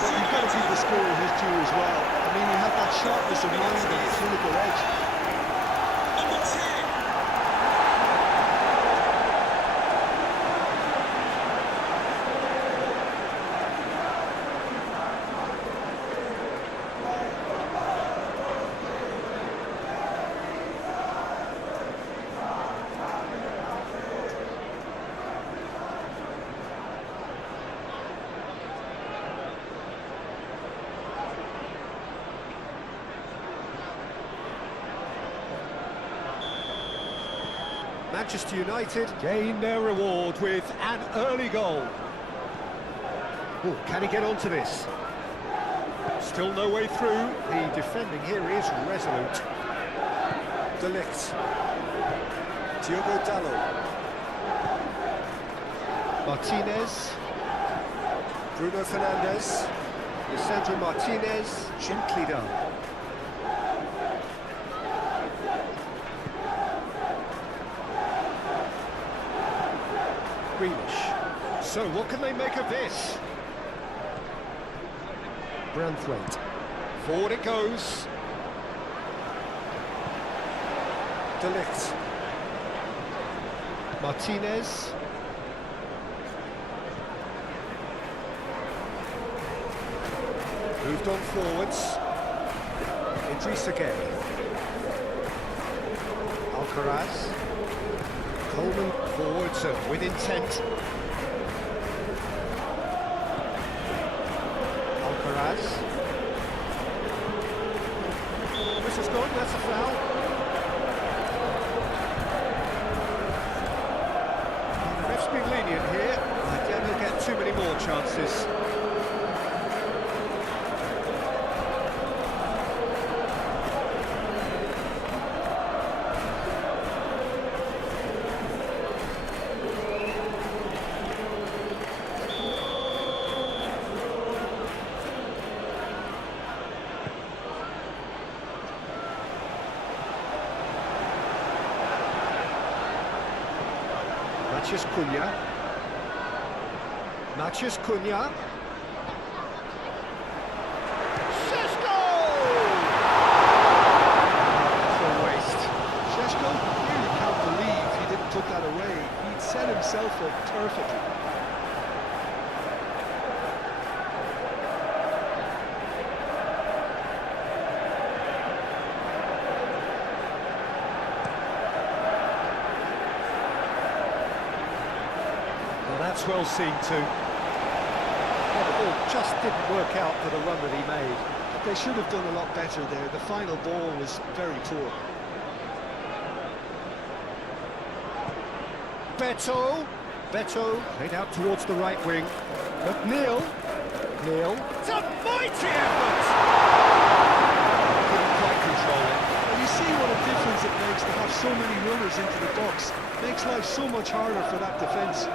but you've got to give the scorer his due as well. I mean, he had that sharpness of mind and the clinical edge. Number 10. Manchester United gain their reward with an early goal. Oh, can he get onto this? Still no way through. The defending here is resolute. De Ligt. Diogo Dalot. Martinez. Bruno Fernandes. Lisandro Martinez. Gently done. Grealish. So what can they make of this? Branthwaite. Forward it goes. De Ligt. Martinez. Moved on forwards. Idrissa Gueye. Alcaraz. Coleman forwards and with intent. Alcaraz. This is gone, that's a foul. The ref's been lenient here. I doubt he'll get too many more chances. Matheus Cunha. Šeško! That's a waste. Šeško really can't believe he didn't put that away. He'd set himself up perfectly. That's well seen too. Well, the ball just didn't work out for the run that he made. But they should have done a lot better there. The final ball was very poor. Beto played out towards the right wing. McNeil. It's a mighty effort! Couldn't quite control it. And you see what a difference it makes to have so many runners into the box. Makes life so much harder for that defence.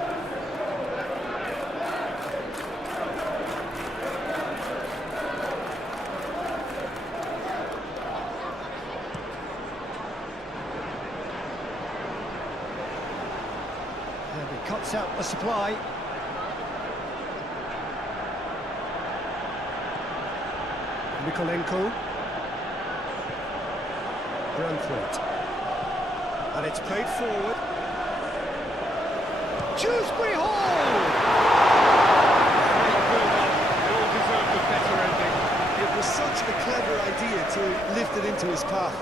Cuts out the supply. Mikolenko. Branthwaite. And it's played forward. Dewsbury Hall! Great build-up. They all deserved a better ending. It was such a clever idea to lift it into his path.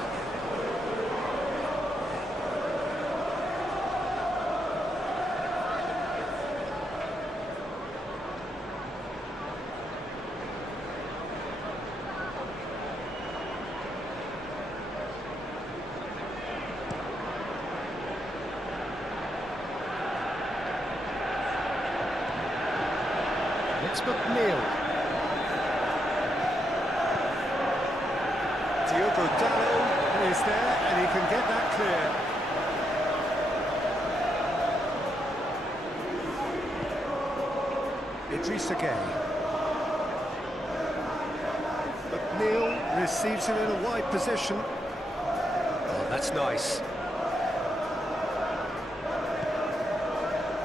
It's McNeil. Diogo Dalot is there, and he can get that clear. Idrissa Gueye. McNeil receives it in a wide position. Oh, that's nice.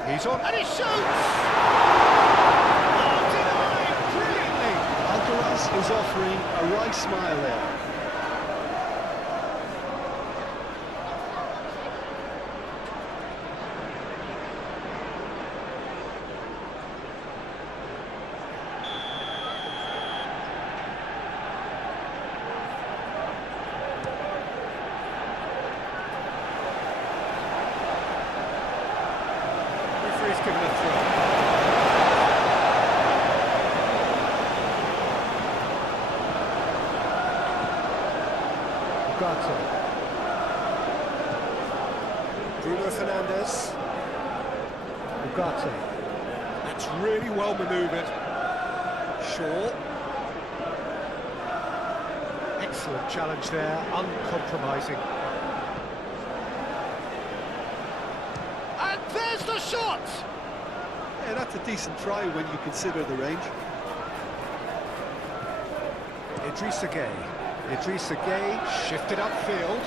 He's on, and he shoots! Alcaraz is offering a right smile there. Referee's given a throw. Bruno Fernandes. Ugarte. That's really well manoeuvred. Shaw. Excellent challenge there, uncompromising. And there's the shot! Yeah, that's a decent try when you consider the range. Idrissa Gueye shifted upfield.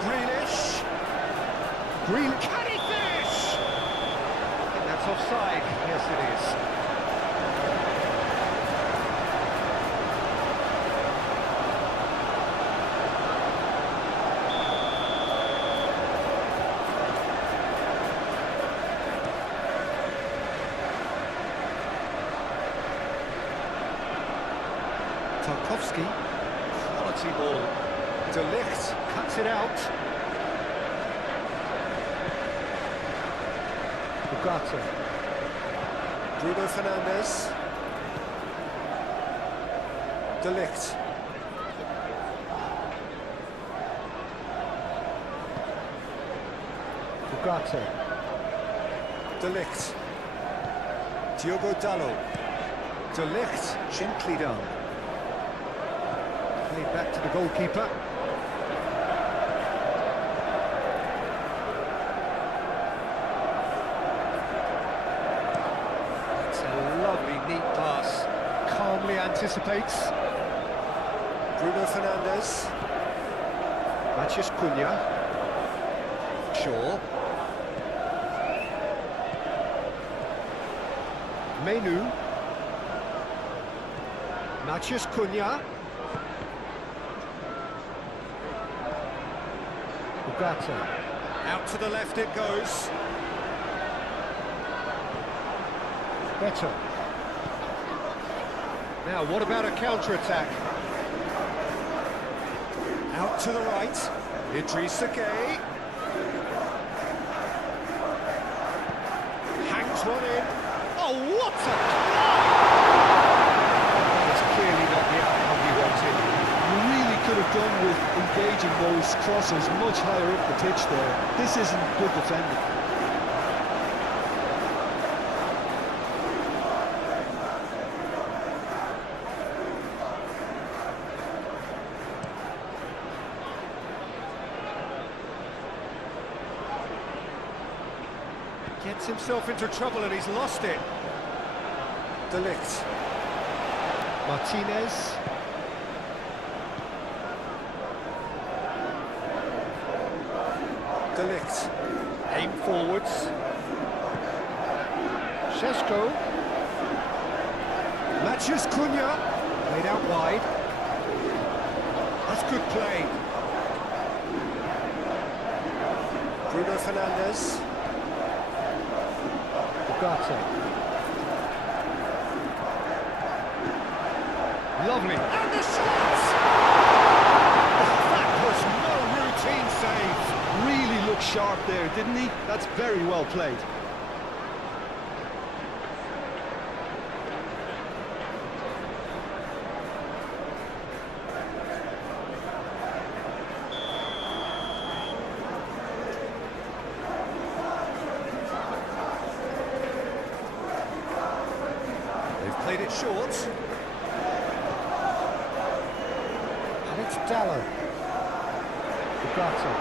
Grealish. Can he finish? I think that's offside. Yes, it is. Tarkowski, quality ball. De Ligt cuts it out. Ugarte. Bruno Fernandes. De Ligt. Ugarte. De Ligt. Diogo Dalot. De Ligt, gently done. Played back to the goalkeeper. It's a lovely, neat pass. Calmly anticipates. Bruno Fernandes. Matheus Cunha. Shaw. Menu. Matheus Cunha. Ugarte. Out to the left it goes. Better. Now, what about a counter-attack? Out to the right. Idrissa Gueye. Hangs one in. Oh, what a try! It's clearly not the outcome he wanted. You really could have done with engaging those crosses much higher up the pitch there. This isn't good defending. Gets himself into trouble and he's lost it. De Ligt. Martinez. De Ligt. Aim forwards. Šeško. Matheus Cunha. Played out wide. That's good play. Bruno Fernandes. Ugarte. Lovely. And the shot! That was no routine save. Really looked sharp there, didn't he? That's very well played. Played it short. And it's Dalot. Ugarte.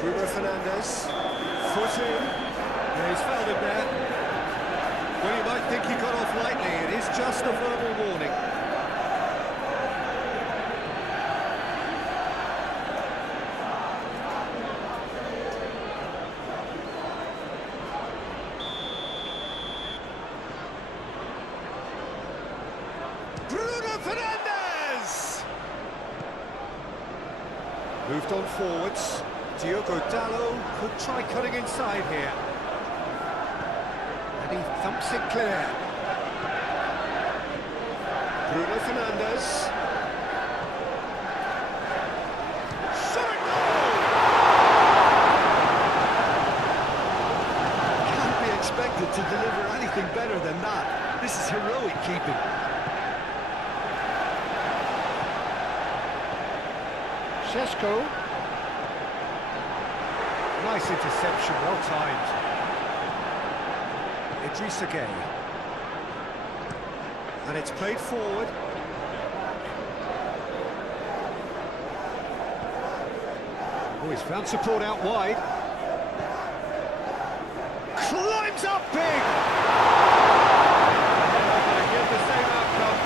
Bruno Fernandes. Foot in. Yeah, he's fouled him there. Well, you might think he got off lightly. It is just a verbal warning. Bruno Fernandes! Moved on forwards. Diogo Dalot could try cutting inside here. And he thumps it clear. Bruno Fernandes. Shot it goal! Can't be expected to deliver anything better than that. This is heroic keeping. Šeško. Nice interception, well timed. Idrissa Gueye. And it's played forward. Oh, he's found support out wide. Climbs up big! Get the same outcome.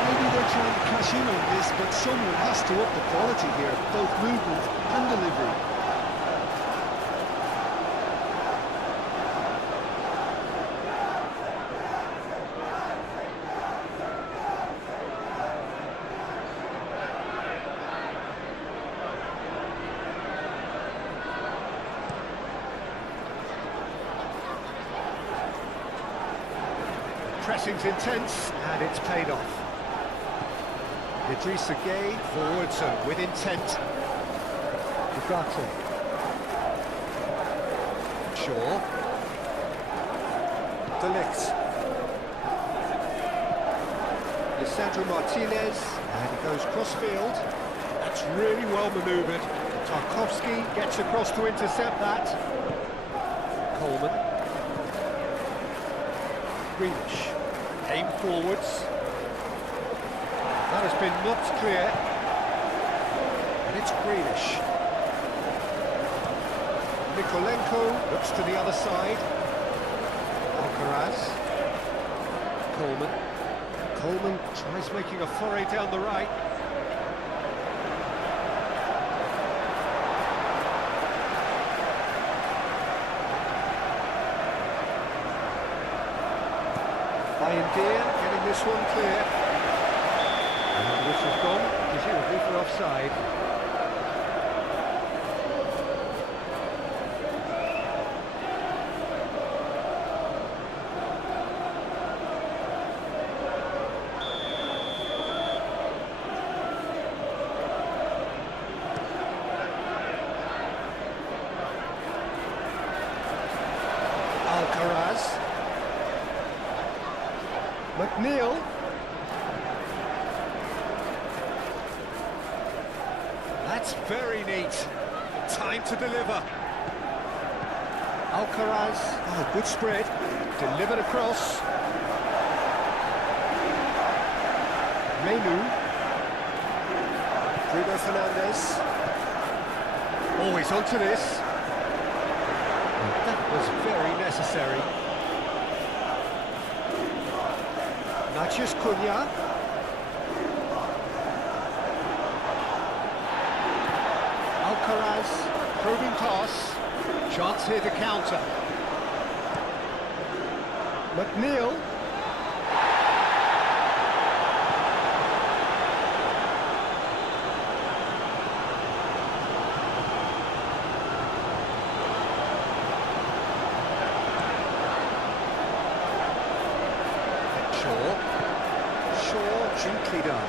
Maybe they're trying to cash in on this, but someone has to up the quality here, both movement and delivery. Pressing's intense, and it's paid off. Idrissa Gueye forwards and with intent. Ugarte. Shaw. De Ligt. Lisandro Martinez, and he goes cross-field. That's really well manoeuvred. Tarkowski gets across to intercept that. Coleman. Grealish. Aim forwards. That has been knocked clear. And it's Grealish. Nikolenko looks to the other side. Alcaraz. Coleman. Coleman tries making a foray down the right. Bayindir getting this one clear. And the whistle's gone, presumably for offside. Alcaraz. McNeil. That's very neat. Time to deliver. Alcaraz. Oh, good spread. Delivered across. Menu. Bruno Fernandes. Always onto this. That was very necessary. Natchez Cunha. Alcaraz, probing pass. Chance here to counter. McNeil. Shaw, gently done.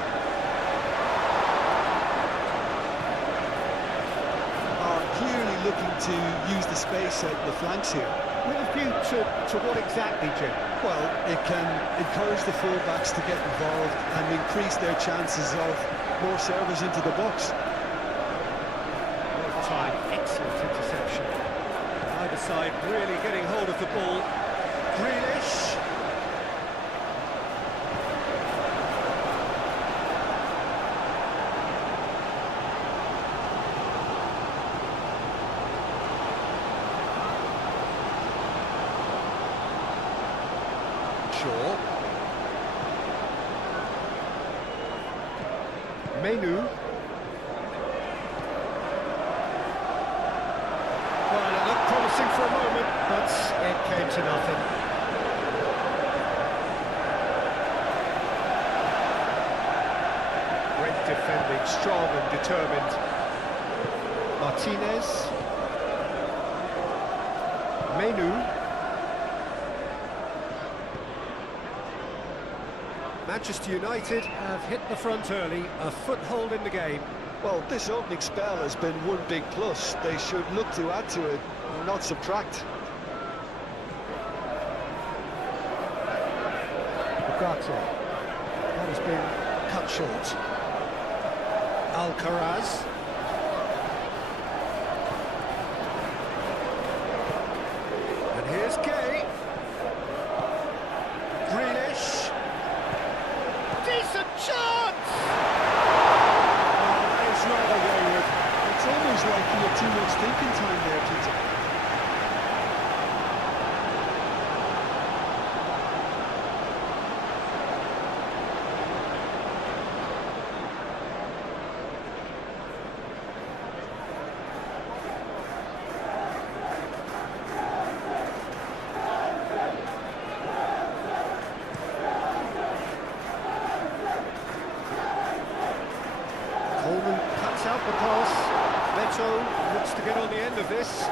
Are clearly looking to use the space out the flanks here. With a view to what exactly, Jim? Well, it can encourage the full-backs to get involved and increase their chances of more servers into the box. Well timed, excellent interception. Either side really getting hold of the ball. Grealish. Shaw. Menu. Well, it looked promising for a moment, but it came to nothing. Great defending, strong and determined. Martinez. Menu. Manchester United have hit the front early, a foothold in the game. Well, this opening spell has been one big plus. They should look to add to it, not subtract. Ugarte. That has been cut short. Alcaraz. And here's Gueye. Grealish. Decent chance! Oh, that is rather wayward. It's almost like he too much thinking time there, Peter. Coleman cuts out the pass. Beto looks to get on the end of this.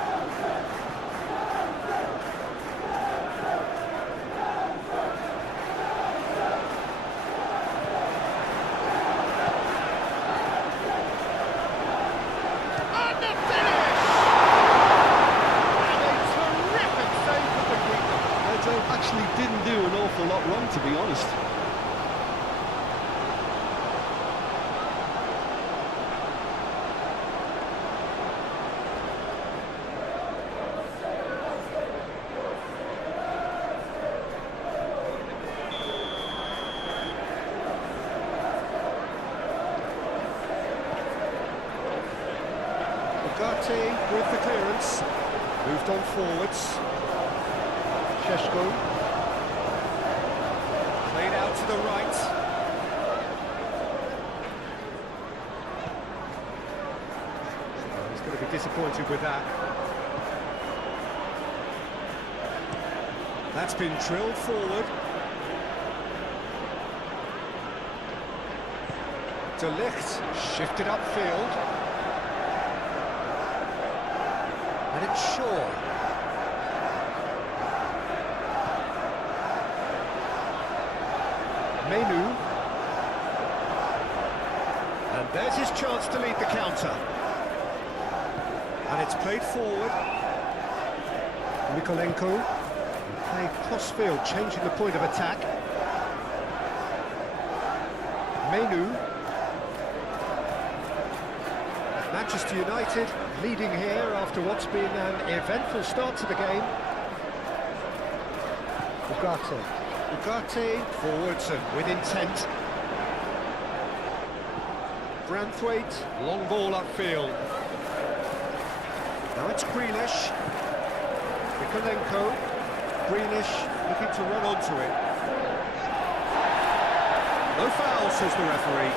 And the finish! And a terrific save from the keeper. Beto actually didn't do an awful lot wrong, to be honest. Ugarte with the clearance. Moved on forwards. Sheshko. Played out to the right. He's going to be disappointed with that. That's been drilled forward. De Ligt shifted upfield. And it's Shaw. Menu. And there's his chance to lead the counter. And it's played forward. Mikolenko. Played cross-field, changing the point of attack. Menu. Manchester United leading here after what's been an eventful start to the game. Ugarte forwards and with intent. Branthwaite, long ball upfield. Now it's Grealish. Mikolenko. Grealish looking to run onto it. No foul, says the referee.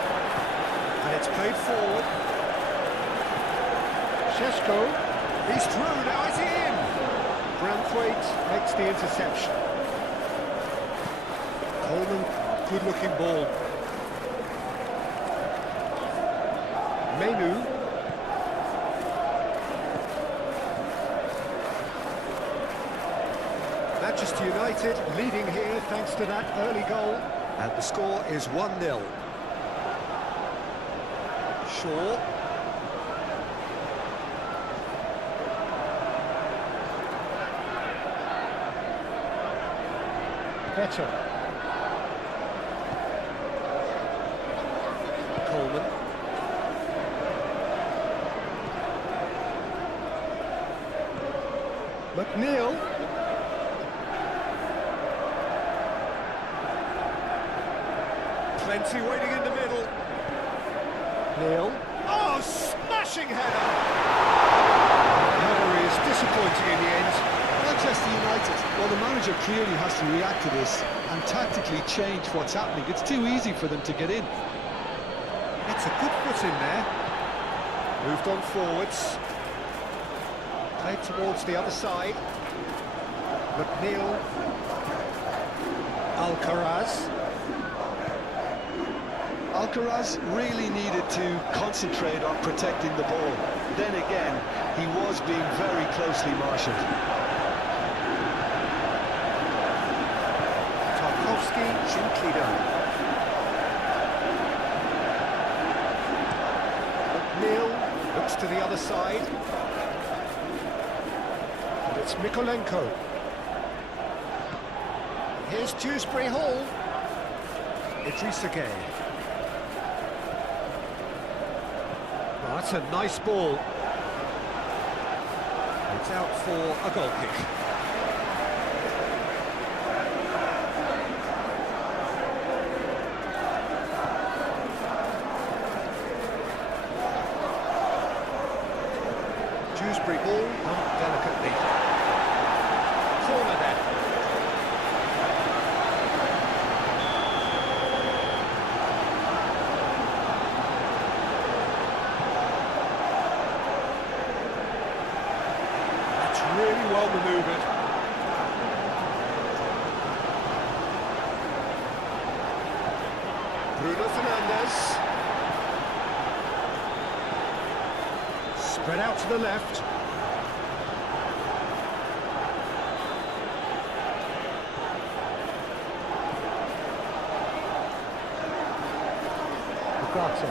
And it's played forward. Sheshko, he's through, now is he in? Branthwaite makes the interception. Coleman, good looking ball. Menu. Manchester United leading here thanks to that early goal. And the score is 1-0. Shaw. Beto. Coleman. McNeil. Plenty waiting in the middle. Neil. Oh, smashing header! The header is disappointing in the end. Manchester United, well, the manager clearly has to react to this and tactically change what's happening. It's too easy for them to get in. It's a good foot in there. Moved on forwards. Played towards the other side. McNeil. Alcaraz. Alcaraz really needed to concentrate on protecting the ball. Then again, he was being very closely marshalled. Tarkovsky gently done. McNeil looks to the other side. And it's Mikolenko. Here's Dewsbury Hall. Idrissa Gueye. Oh, that's a nice ball. It's out for a goal kick. Dewsbury ball, bumped delicately. Corner then. That's really well manoeuvred. Bruno Fernandes. Spread out to the left. Ugarte.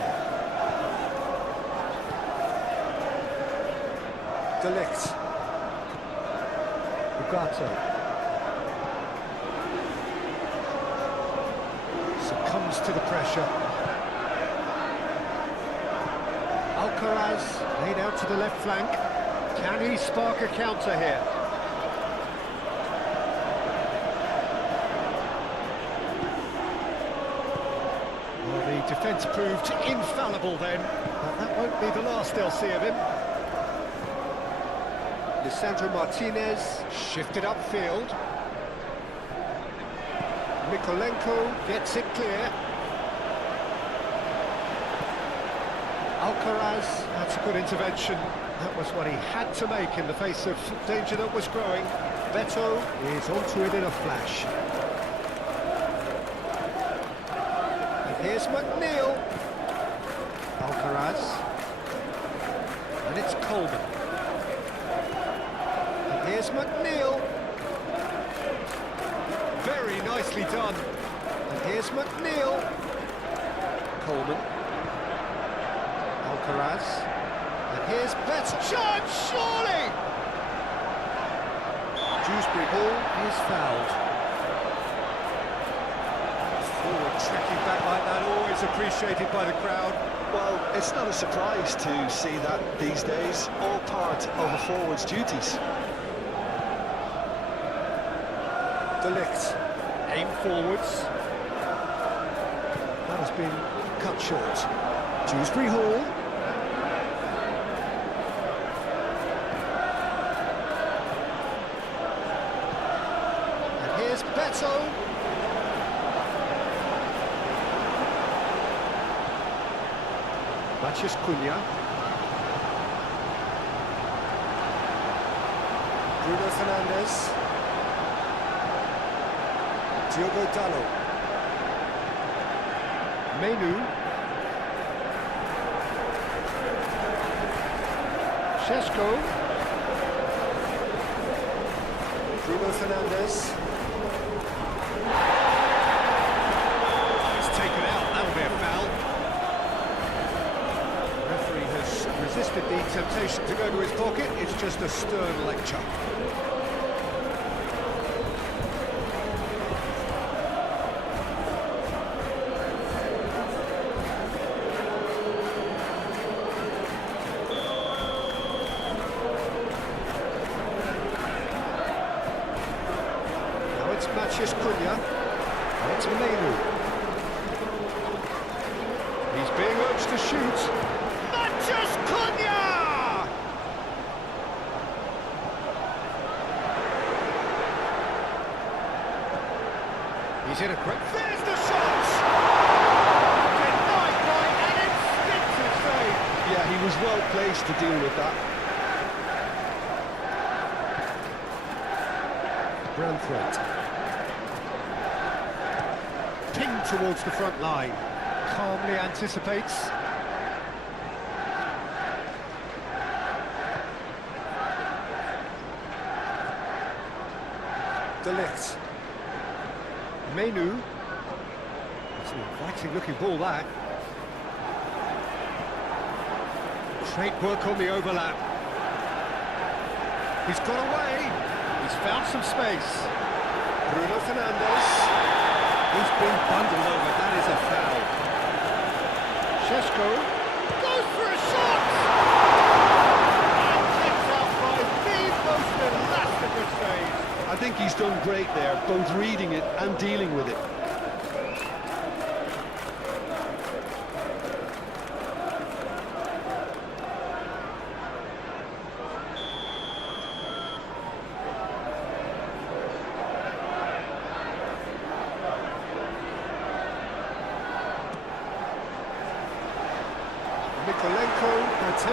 De Ligt. Ugarte. Succumbs to the pressure. Alcaraz laid out to the left flank. Can he spark a counter here? Well, the defence proved infallible then, but that won't be the last they'll see of him. Lisandro Martinez shifted upfield. Mikolenko gets it clear. Alcaraz, that's a good intervention. That was what he had to make in the face of danger that was growing. Beto is onto it in a flash. And here's McNeil. Alcaraz. And it's Coleman. And here's McNeil. Very nicely done. And here's McNeil. Coleman. Alcaraz, and here's Beto. Chance, surely! Dewsbury ball is fouled. Forward tracking back like that, always appreciated by the crowd. Well, it's not a surprise to see that these days, all part of a forward's duties. De Ligt, aim forwards. That has been cut short. Dewsbury Hall. Beto. Matheus Cunha. Bruno Fernandes. Diogo Dalot. Menu. Šeško. Bruno Fernandes. Resisted the temptation to go to his pocket. It's just a stern lecture. Now it's Matheus Cunha. Now it's Menu. He's being urged to shoot. Matheus Cunha! He's in a great... There's the shot! Denied by an instinctive save. Yeah, he was well placed to deal with that. Branthwaite. Pinged towards the front line. Calmly anticipates. De Ligt. Menu. It's an inviting looking ball, that. Great work on the overlap. He's got away. He's found some space. Bruno Fernandes. He's been bundled over. That is a foul. Šeško goes for a shot. And kicked out by the most elastic of saves. I think he's done great there, both reading it and dealing with it.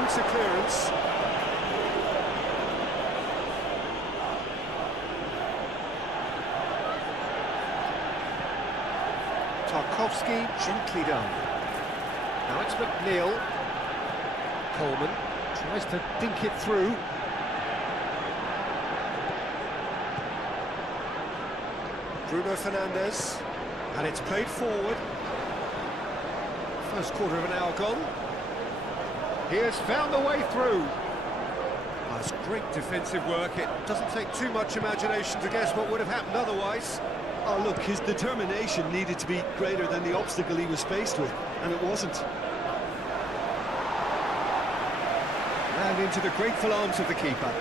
wants a clearance. Tarkovsky, gently done. Now it's McNeil. Coleman tries to dink it through. Bruno Fernandes, and it's played forward. First quarter of an hour gone. He has found the way through. That's great defensive work. It doesn't take too much imagination to guess what would have happened otherwise. Oh, look, his determination needed to be greater than the obstacle he was faced with, and it wasn't. And into the grateful arms of the keeper.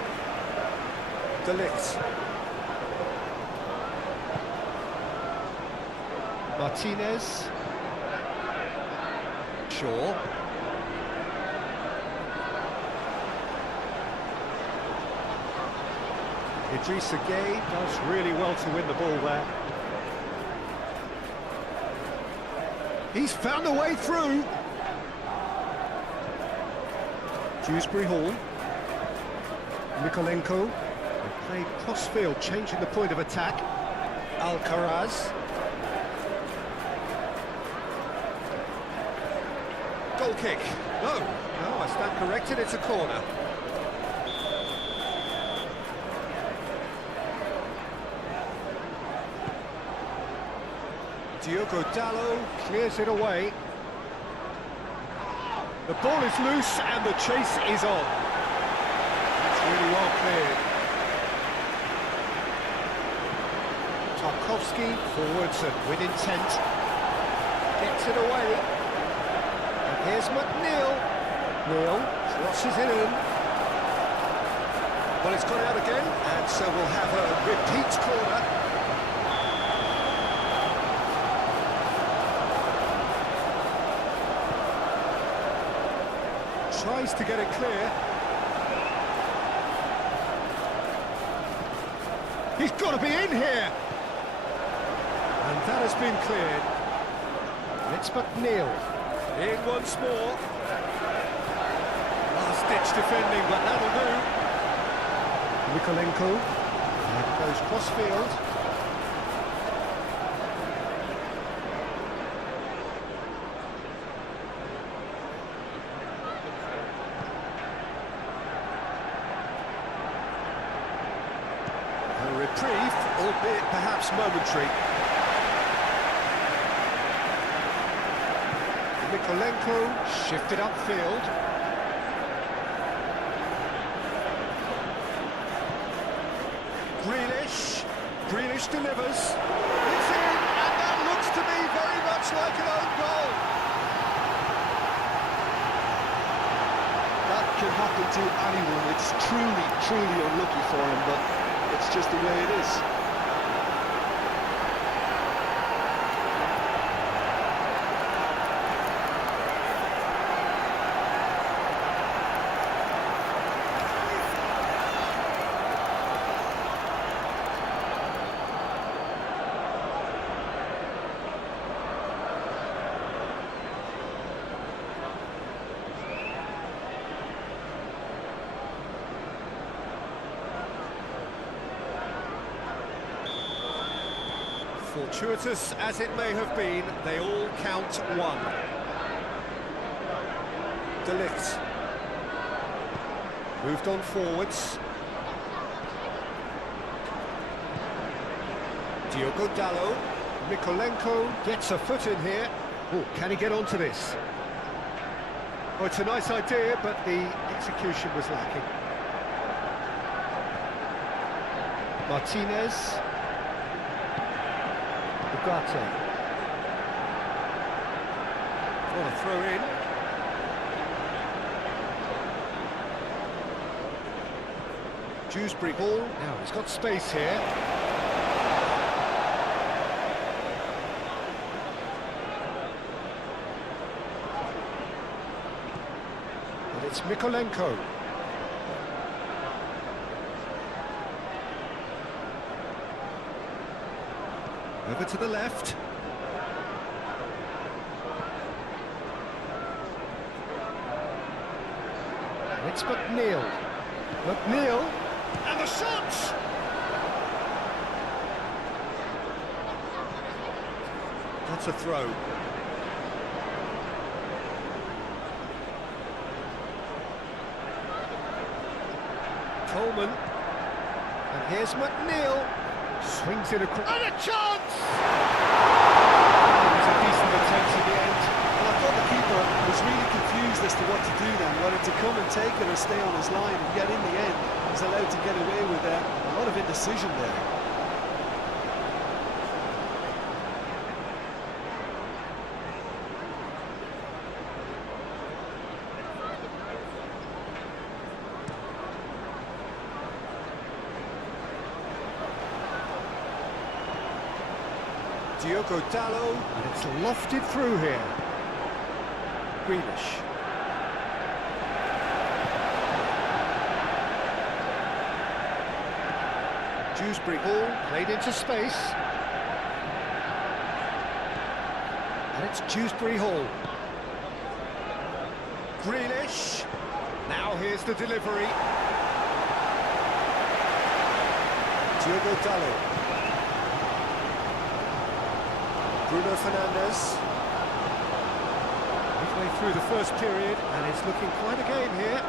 De Ligt. Martinez. Shaw. Idrissa Gueye does really well to win the ball there. He's found a way through. Dewsbury Hall. Mikolenko. They played cross-field, changing the point of attack. Alcaraz. Goal kick. No, I stand corrected, it's a corner. Diogo Dalot clears it away. The ball is loose and the chase is on. It's really well cleared. Tarkovsky forwards and with intent. Gets it away. And here's McNeil. Neil crosses it in. Well, it's gone out again, and so we'll have a repeat corner. Tries to get it clear. He's got to be in here. And that has been cleared. It's McNeil. In once more. Last-ditch defending, but that'll do. Mikolenko. And goes cross-field. Reprieve, albeit perhaps momentary. Mikolenko shifted upfield. Grealish delivers. It's in, and that looks to me very much like an own goal. That can happen to anyone. It's truly unlucky for him, but it's just the way it is. Fortuitous as it may have been, they all count one. De Ligt. Moved on forwards. Diogo Dalot. Mikolenko gets a foot in here. Oh, can he get onto this? Oh, it's a nice idea, but the execution was lacking. Martinez. Ugarte. What a throw in. Dewsbury Hall. Now he's got space here. And it's Mikolenko. Over to the left. It's McNeil. McNeil, and the shot! That's a throw. Coleman. And here's McNeil. Swings it across. And a chance! It was a decent attempt at the end. Well, I thought the keeper was really confused as to what to do then, whether to come and take it or stay on his line, and yet in the end, he's allowed to get away with a lot of indecision there. Diogo Dalot, and it's lofted through here. Grealish. Dewsbury Hall, played into space. And it's Dewsbury Hall. Grealish. Now here's the delivery. Diogo Dalot. Bruno Fernandes. Midway through the first period, and it's looking quite a game here.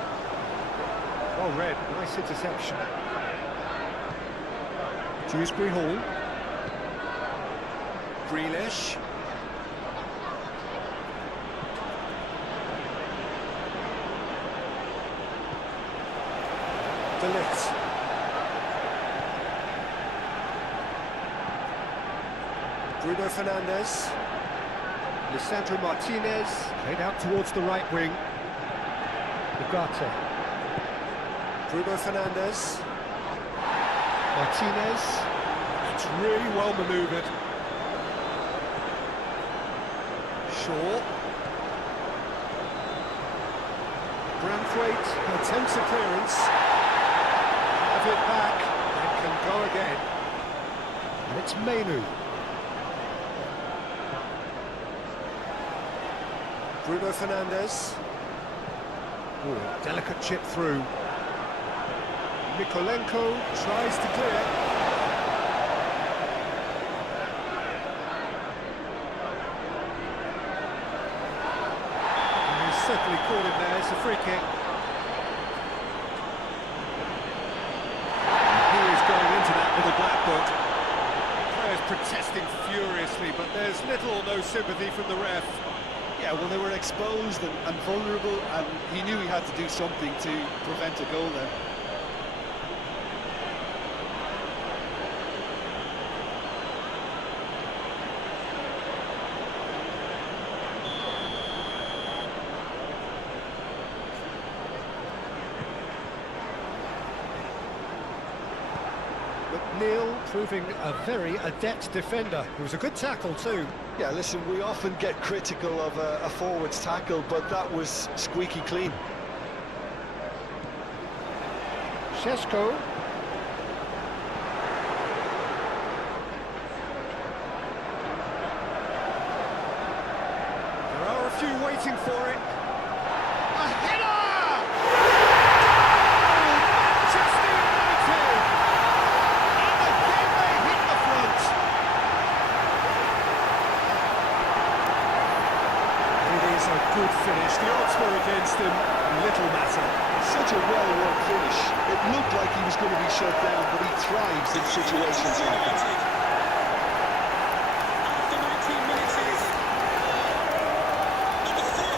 Well read, nice interception. Dewsbury Hall. Grealish. De Ligt. Bruno Fernandes. Lisandro Martinez, played out towards the right wing. Ugarte. Bruno Fernandes. Martinez. It's really well manoeuvred. Shaw. Branthwaite attempts a clearance. Have it back and can go again. And it's Mainu. Bruno Fernandes. Oh, delicate chip through. Mikolenko tries to clear. And he's certainly caught him there. It's a free kick. And he is going into that with a black book. Players protesting furiously, but there's little or no sympathy from the ref. Yeah, well, they were exposed and vulnerable, and he knew he had to do something to prevent a goal then. McNeil proving a very adept defender. It was a good tackle too. Yeah, listen, we often get critical of a forward's tackle, but that was squeaky clean. Šeško. There are a few waiting for it. A header! Manchester United! And again they hit the front. It is a good finish. The odds were against him. Little matter. Such a well-worked finish. It looked like he was going to be shut down, but he thrives in situations like that. After 19 minutes is number 30.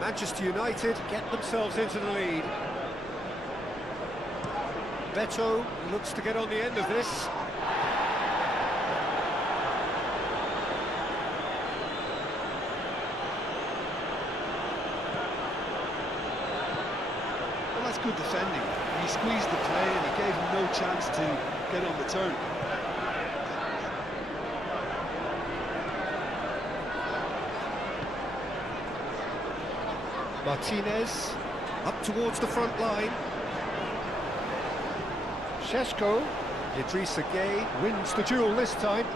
Manchester United get themselves into the lead. Beto looks to get on the end of this. Well, that's good defending. He squeezed the play and he gave him no chance to get on the turn. Martinez, up towards the front line. Šeško, Idrissa Gueye wins the duel this time.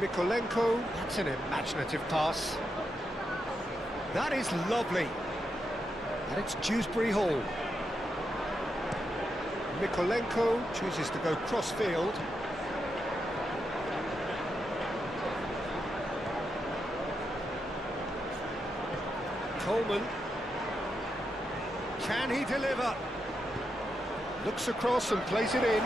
Mikolenko, that's an imaginative pass. That is lovely. And it's Dewsbury Hall. Mikolenko chooses to go cross-field. Coleman. Can he deliver? Looks across and plays it in.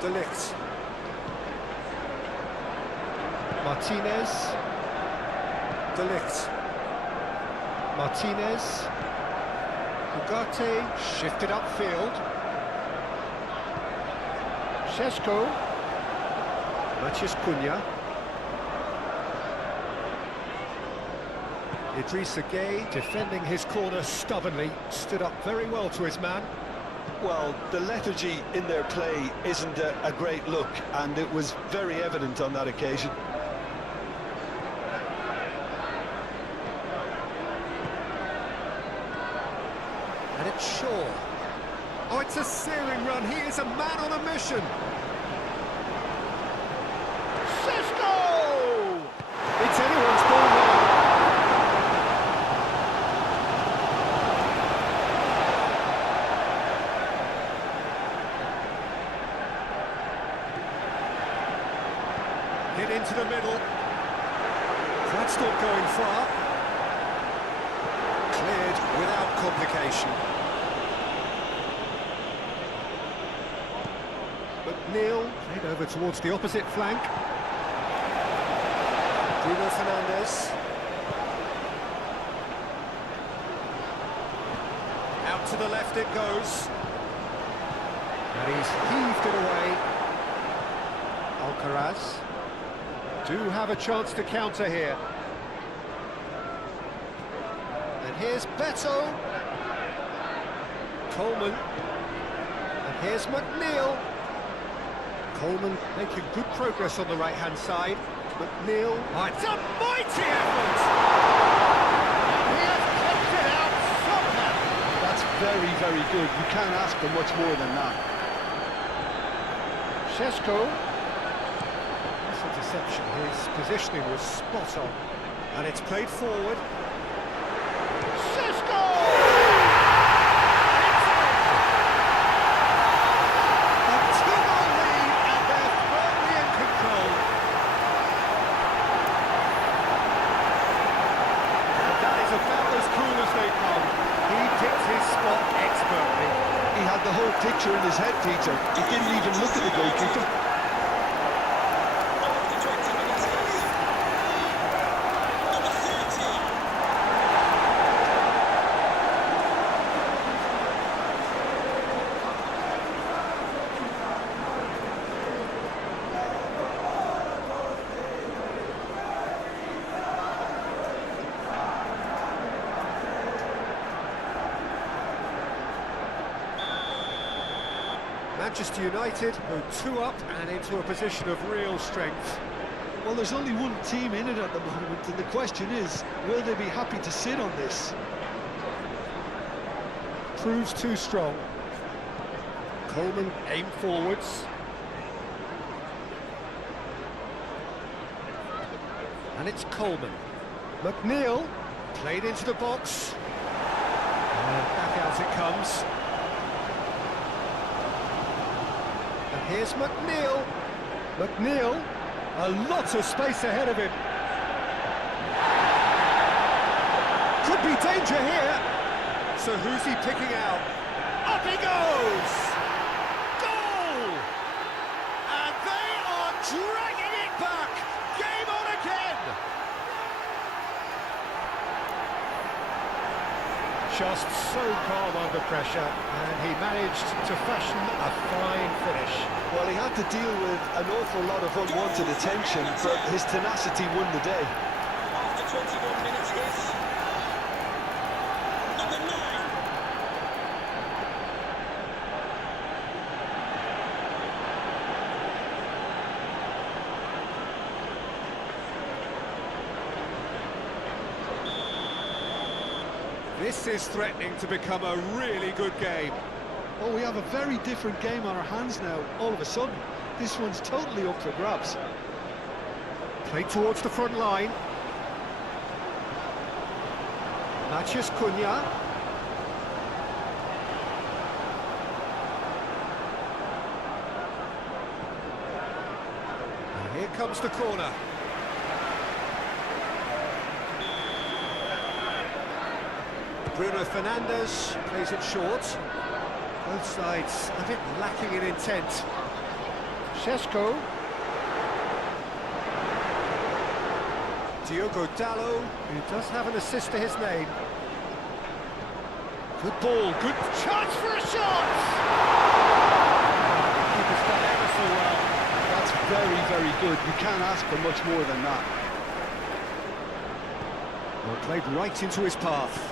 De Ligt. Martinez. De Ligt. Martinez. Ugarte shifted upfield. Šeško. Maciej Cunha. Idrissa Gueye defending his corner stubbornly, stood up very well to his man. Well, the lethargy in their play isn't a great look, and it was very evident on that occasion. And it's Shaw. Oh, it's a searing run. He is a man on a mission. Šeško! It's anyone's ball now. Hit into the middle. That's not going far. Cleared without complication. McNeil played over towards the opposite flank. Bruno Fernandes. Out to the left it goes. And he's heaved it away. Alcaraz do have a chance to counter here. And here's Beto. Coleman. And here's McNeil. Coleman making good progress on the right-hand side. McNeil. Oh, it's a mighty effort! And he has kept it out somehow. That's very, very good. You can't ask for much more than that. Šeško. This interception, his positioning was spot on. And it's played forward. Šeško! The whole picture in his head, Peter. He didn't even look at the goalkeeper. After 20 minutes, number 30. Manchester United go 2 up and into a position of real strength. Well, there's only one team in it at the moment, and the question is, will they be happy to sit on this? Proves too strong. Coleman aim forwards. And it's Coleman. McNeil played into the box. And back out it comes. And here's McNeil. McNeil, a lot of space ahead of him. Could be danger here. So who's he picking out? Up he goes! Goal! And they are dragging it back! Game on again! Just so calm under pressure, and he managed to fashion a fine finish. Well, he had to deal with an awful lot of unwanted attention, but his tenacity won the day. After 21 minutes, it's number 9. This is threatening to become a really good game. Oh, we have a very different game on our hands now, all of a sudden. This one's totally up for grabs. Played towards the front line. Mathias Cunha. And here comes the corner. Bruno Fernandes plays it short. Both sides a bit lacking in intent. Šeško. Diogo Dalot, who does have an assist to his name. Good ball, good chance for a shot! Keeper's done ever so well. That's very, very good. You can't ask for much more than that. Well, played right into his path.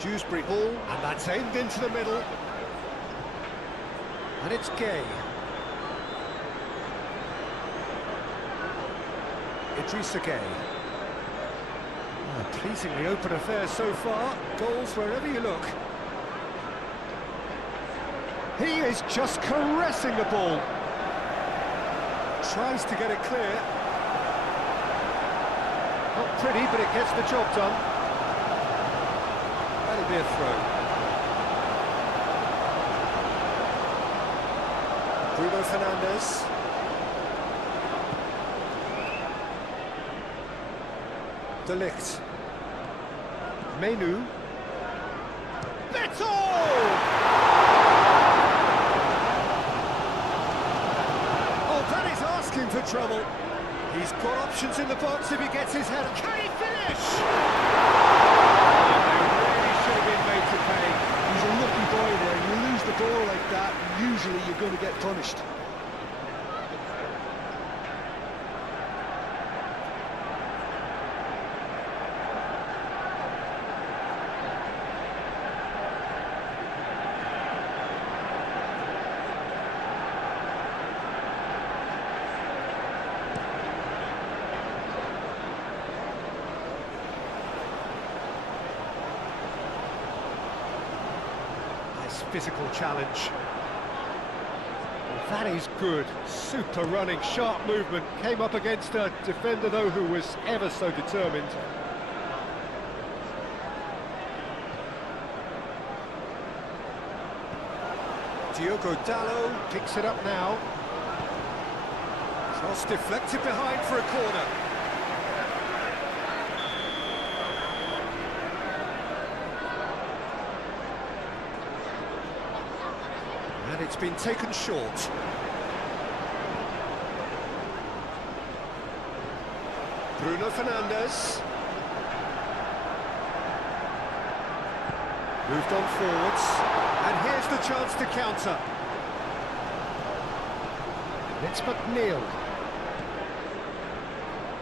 Dewsbury ball, and that's aimed into the middle. And it's Gay. Idrissa Gay. Oh, pleasingly open affair so far. Goals wherever you look. He is just caressing the ball. Tries to get it clear. Not pretty, but it gets the job done. That'll be a throw. Bruno Fernandes. De Ligt. Menu. Beto! Oh, that is asking for trouble. He's got options in the box if he gets his head. Can he finish? Should have been made to pay. He's a lucky boy there. You lose the ball like that, usually you're going to get punished. Physical challenge. That is good. Super running, sharp movement. Came up against a defender, though, who was ever so determined. Diogo Dalot picks it up now. Cross deflected behind for a corner. And it's been taken short. Bruno Fernandes. Moved on forwards. And here's the chance to counter. It's McNeil.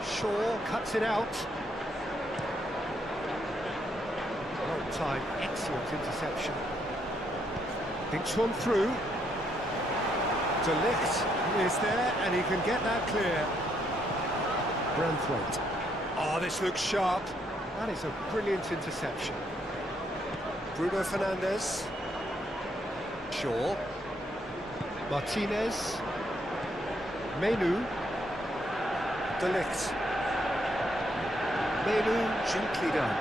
Shaw cuts it out. Well timed, excellent interception. Thinks one through. De Ligt is there, and he can get that clear. Branthwaite. Oh, this looks sharp. That is a brilliant interception. Bruno Fernandes. Shaw. Martinez. Menu. De Ligt. Menu, gently done.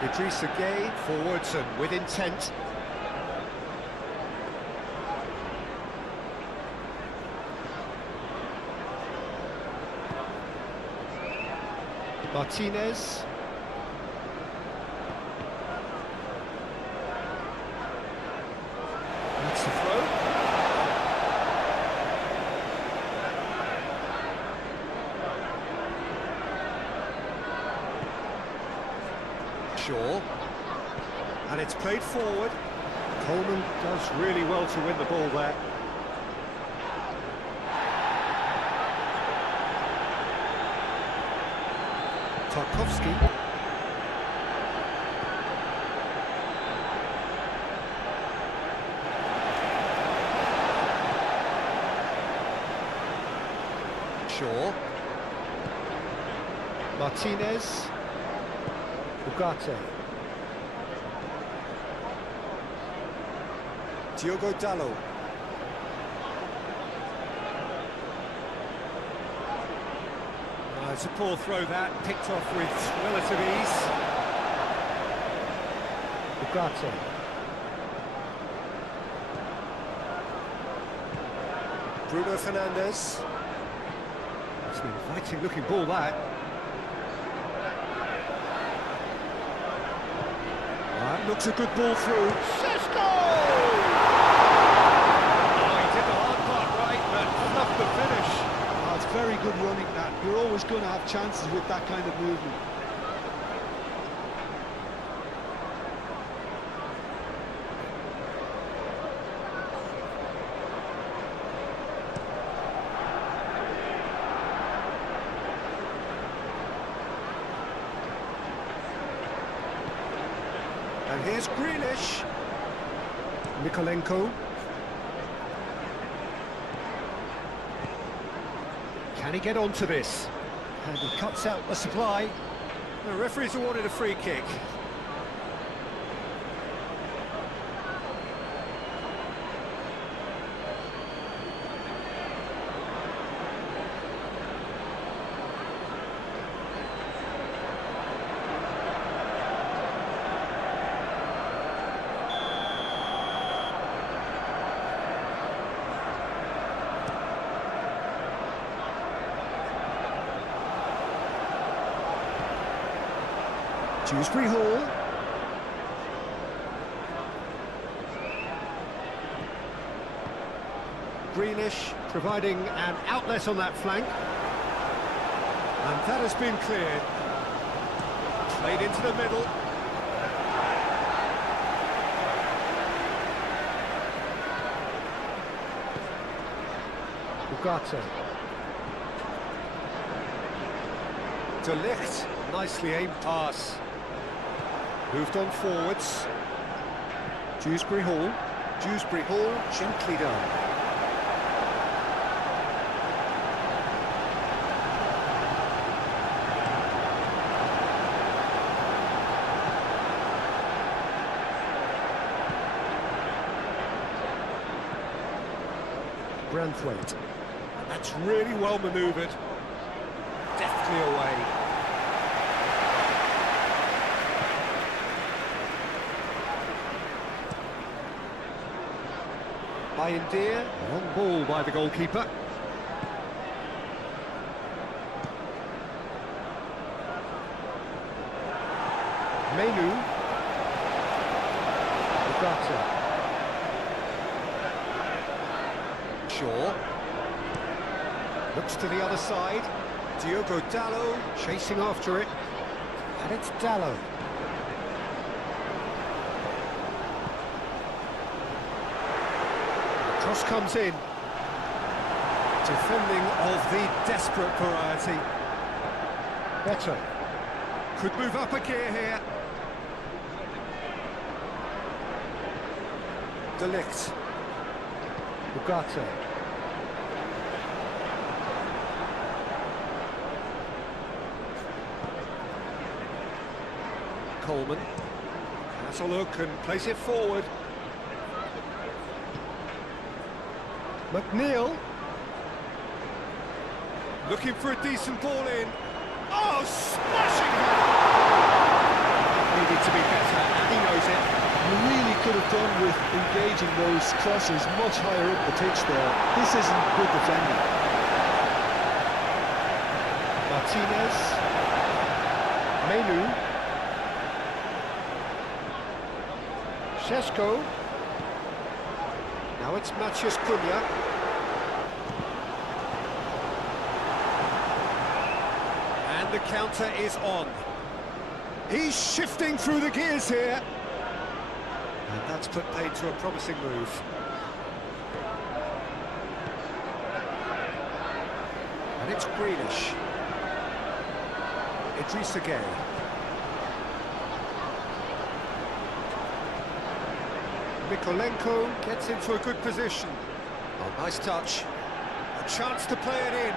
Idrissa Gay forwards and with intent. Martinez. That's the throw. Shaw. And it's played forward. Coleman does really well to win the ball there. Tarkowski. Shaw. Martinez. Ugarte. Diogo Dalot. It's a poor throw that, picked off with relative ease. Ugarte. Bruno Fernandes. It's an inviting looking ball that. That looks a good ball through. Sesko! Oh, he did the hard part right, but enough to finish. Oh, it's very good running that. You're always going to have chances with that kind of movement. And here's Grealish. Mikolenko. Can he get onto this? And he cuts out the supply. The referee's awarded a free kick. Dewsbury Hall. Grealish providing an outlet on that flank. And that has been cleared. Played into the middle. Ugarte. De Ligt, nicely aimed pass. Moved on forwards. Dewsbury Hall. Dewsbury Hall, gently done. Branthwaite. That's really well manoeuvred. Deftly away. India, long ball by the goalkeeper. Menu. Ugarte. Shaw. Looks to the other side. Diogo Dalot chasing after it. And it's Dalot. Cross comes in. Defending of the desperate variety. Better. Could move up a gear here. De Ligt. Ugarte. Coleman. Has a look and plays it forward. McNeil. Looking for a decent ball in. Oh, smashing header! Needed to be better, and he knows it. You really could have done with engaging those crosses much higher up the pitch there. This isn't good defending. Martinez. Menu. Sesko. Now it's Matheus Cunha. And the counter is on. He's shifting through the gears here. And that's put paid to a promising move. And it's Grealish. Idrissa Gueye. Mikolenko gets into a good position. Oh, nice touch. A chance to play it in.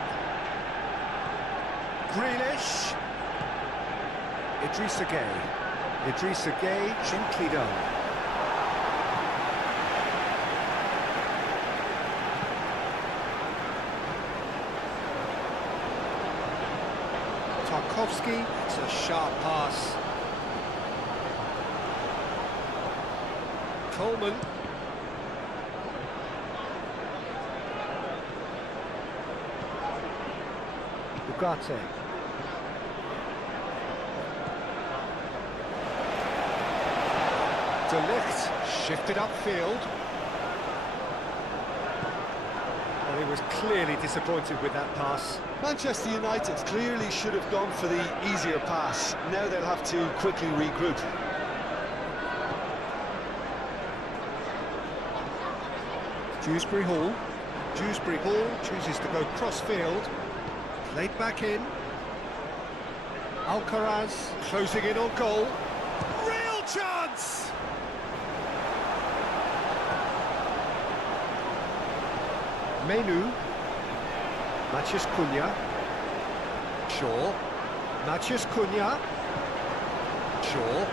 Grealish. Idrissa Gueye. Idrissa Gueye, gently done. Tarkowski, it's a sharp pass. Coleman. Ugarte. De Ligt shifted upfield. Well, he was clearly disappointed with that pass. Manchester United clearly should have gone for the easier pass. Now they'll have to quickly regroup. Dewsbury Hall. Dewsbury Hall chooses to go cross-field. Played back in. Alcaraz closing in on goal. Real chance! Menu. Matheus Cunha. Shaw. Matheus Cunha. Shaw.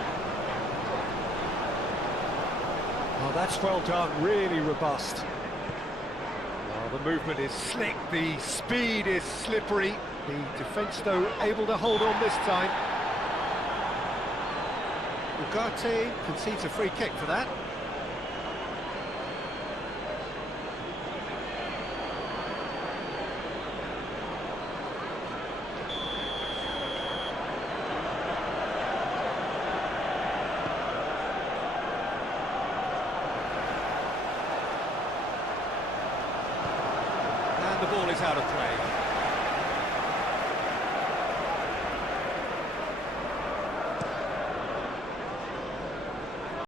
Oh, that's well done, really robust. Well, the movement is slick, the speed is slippery. The defence, though, able to hold on this time. Ugarte concedes a free kick for that. The ball is out of play.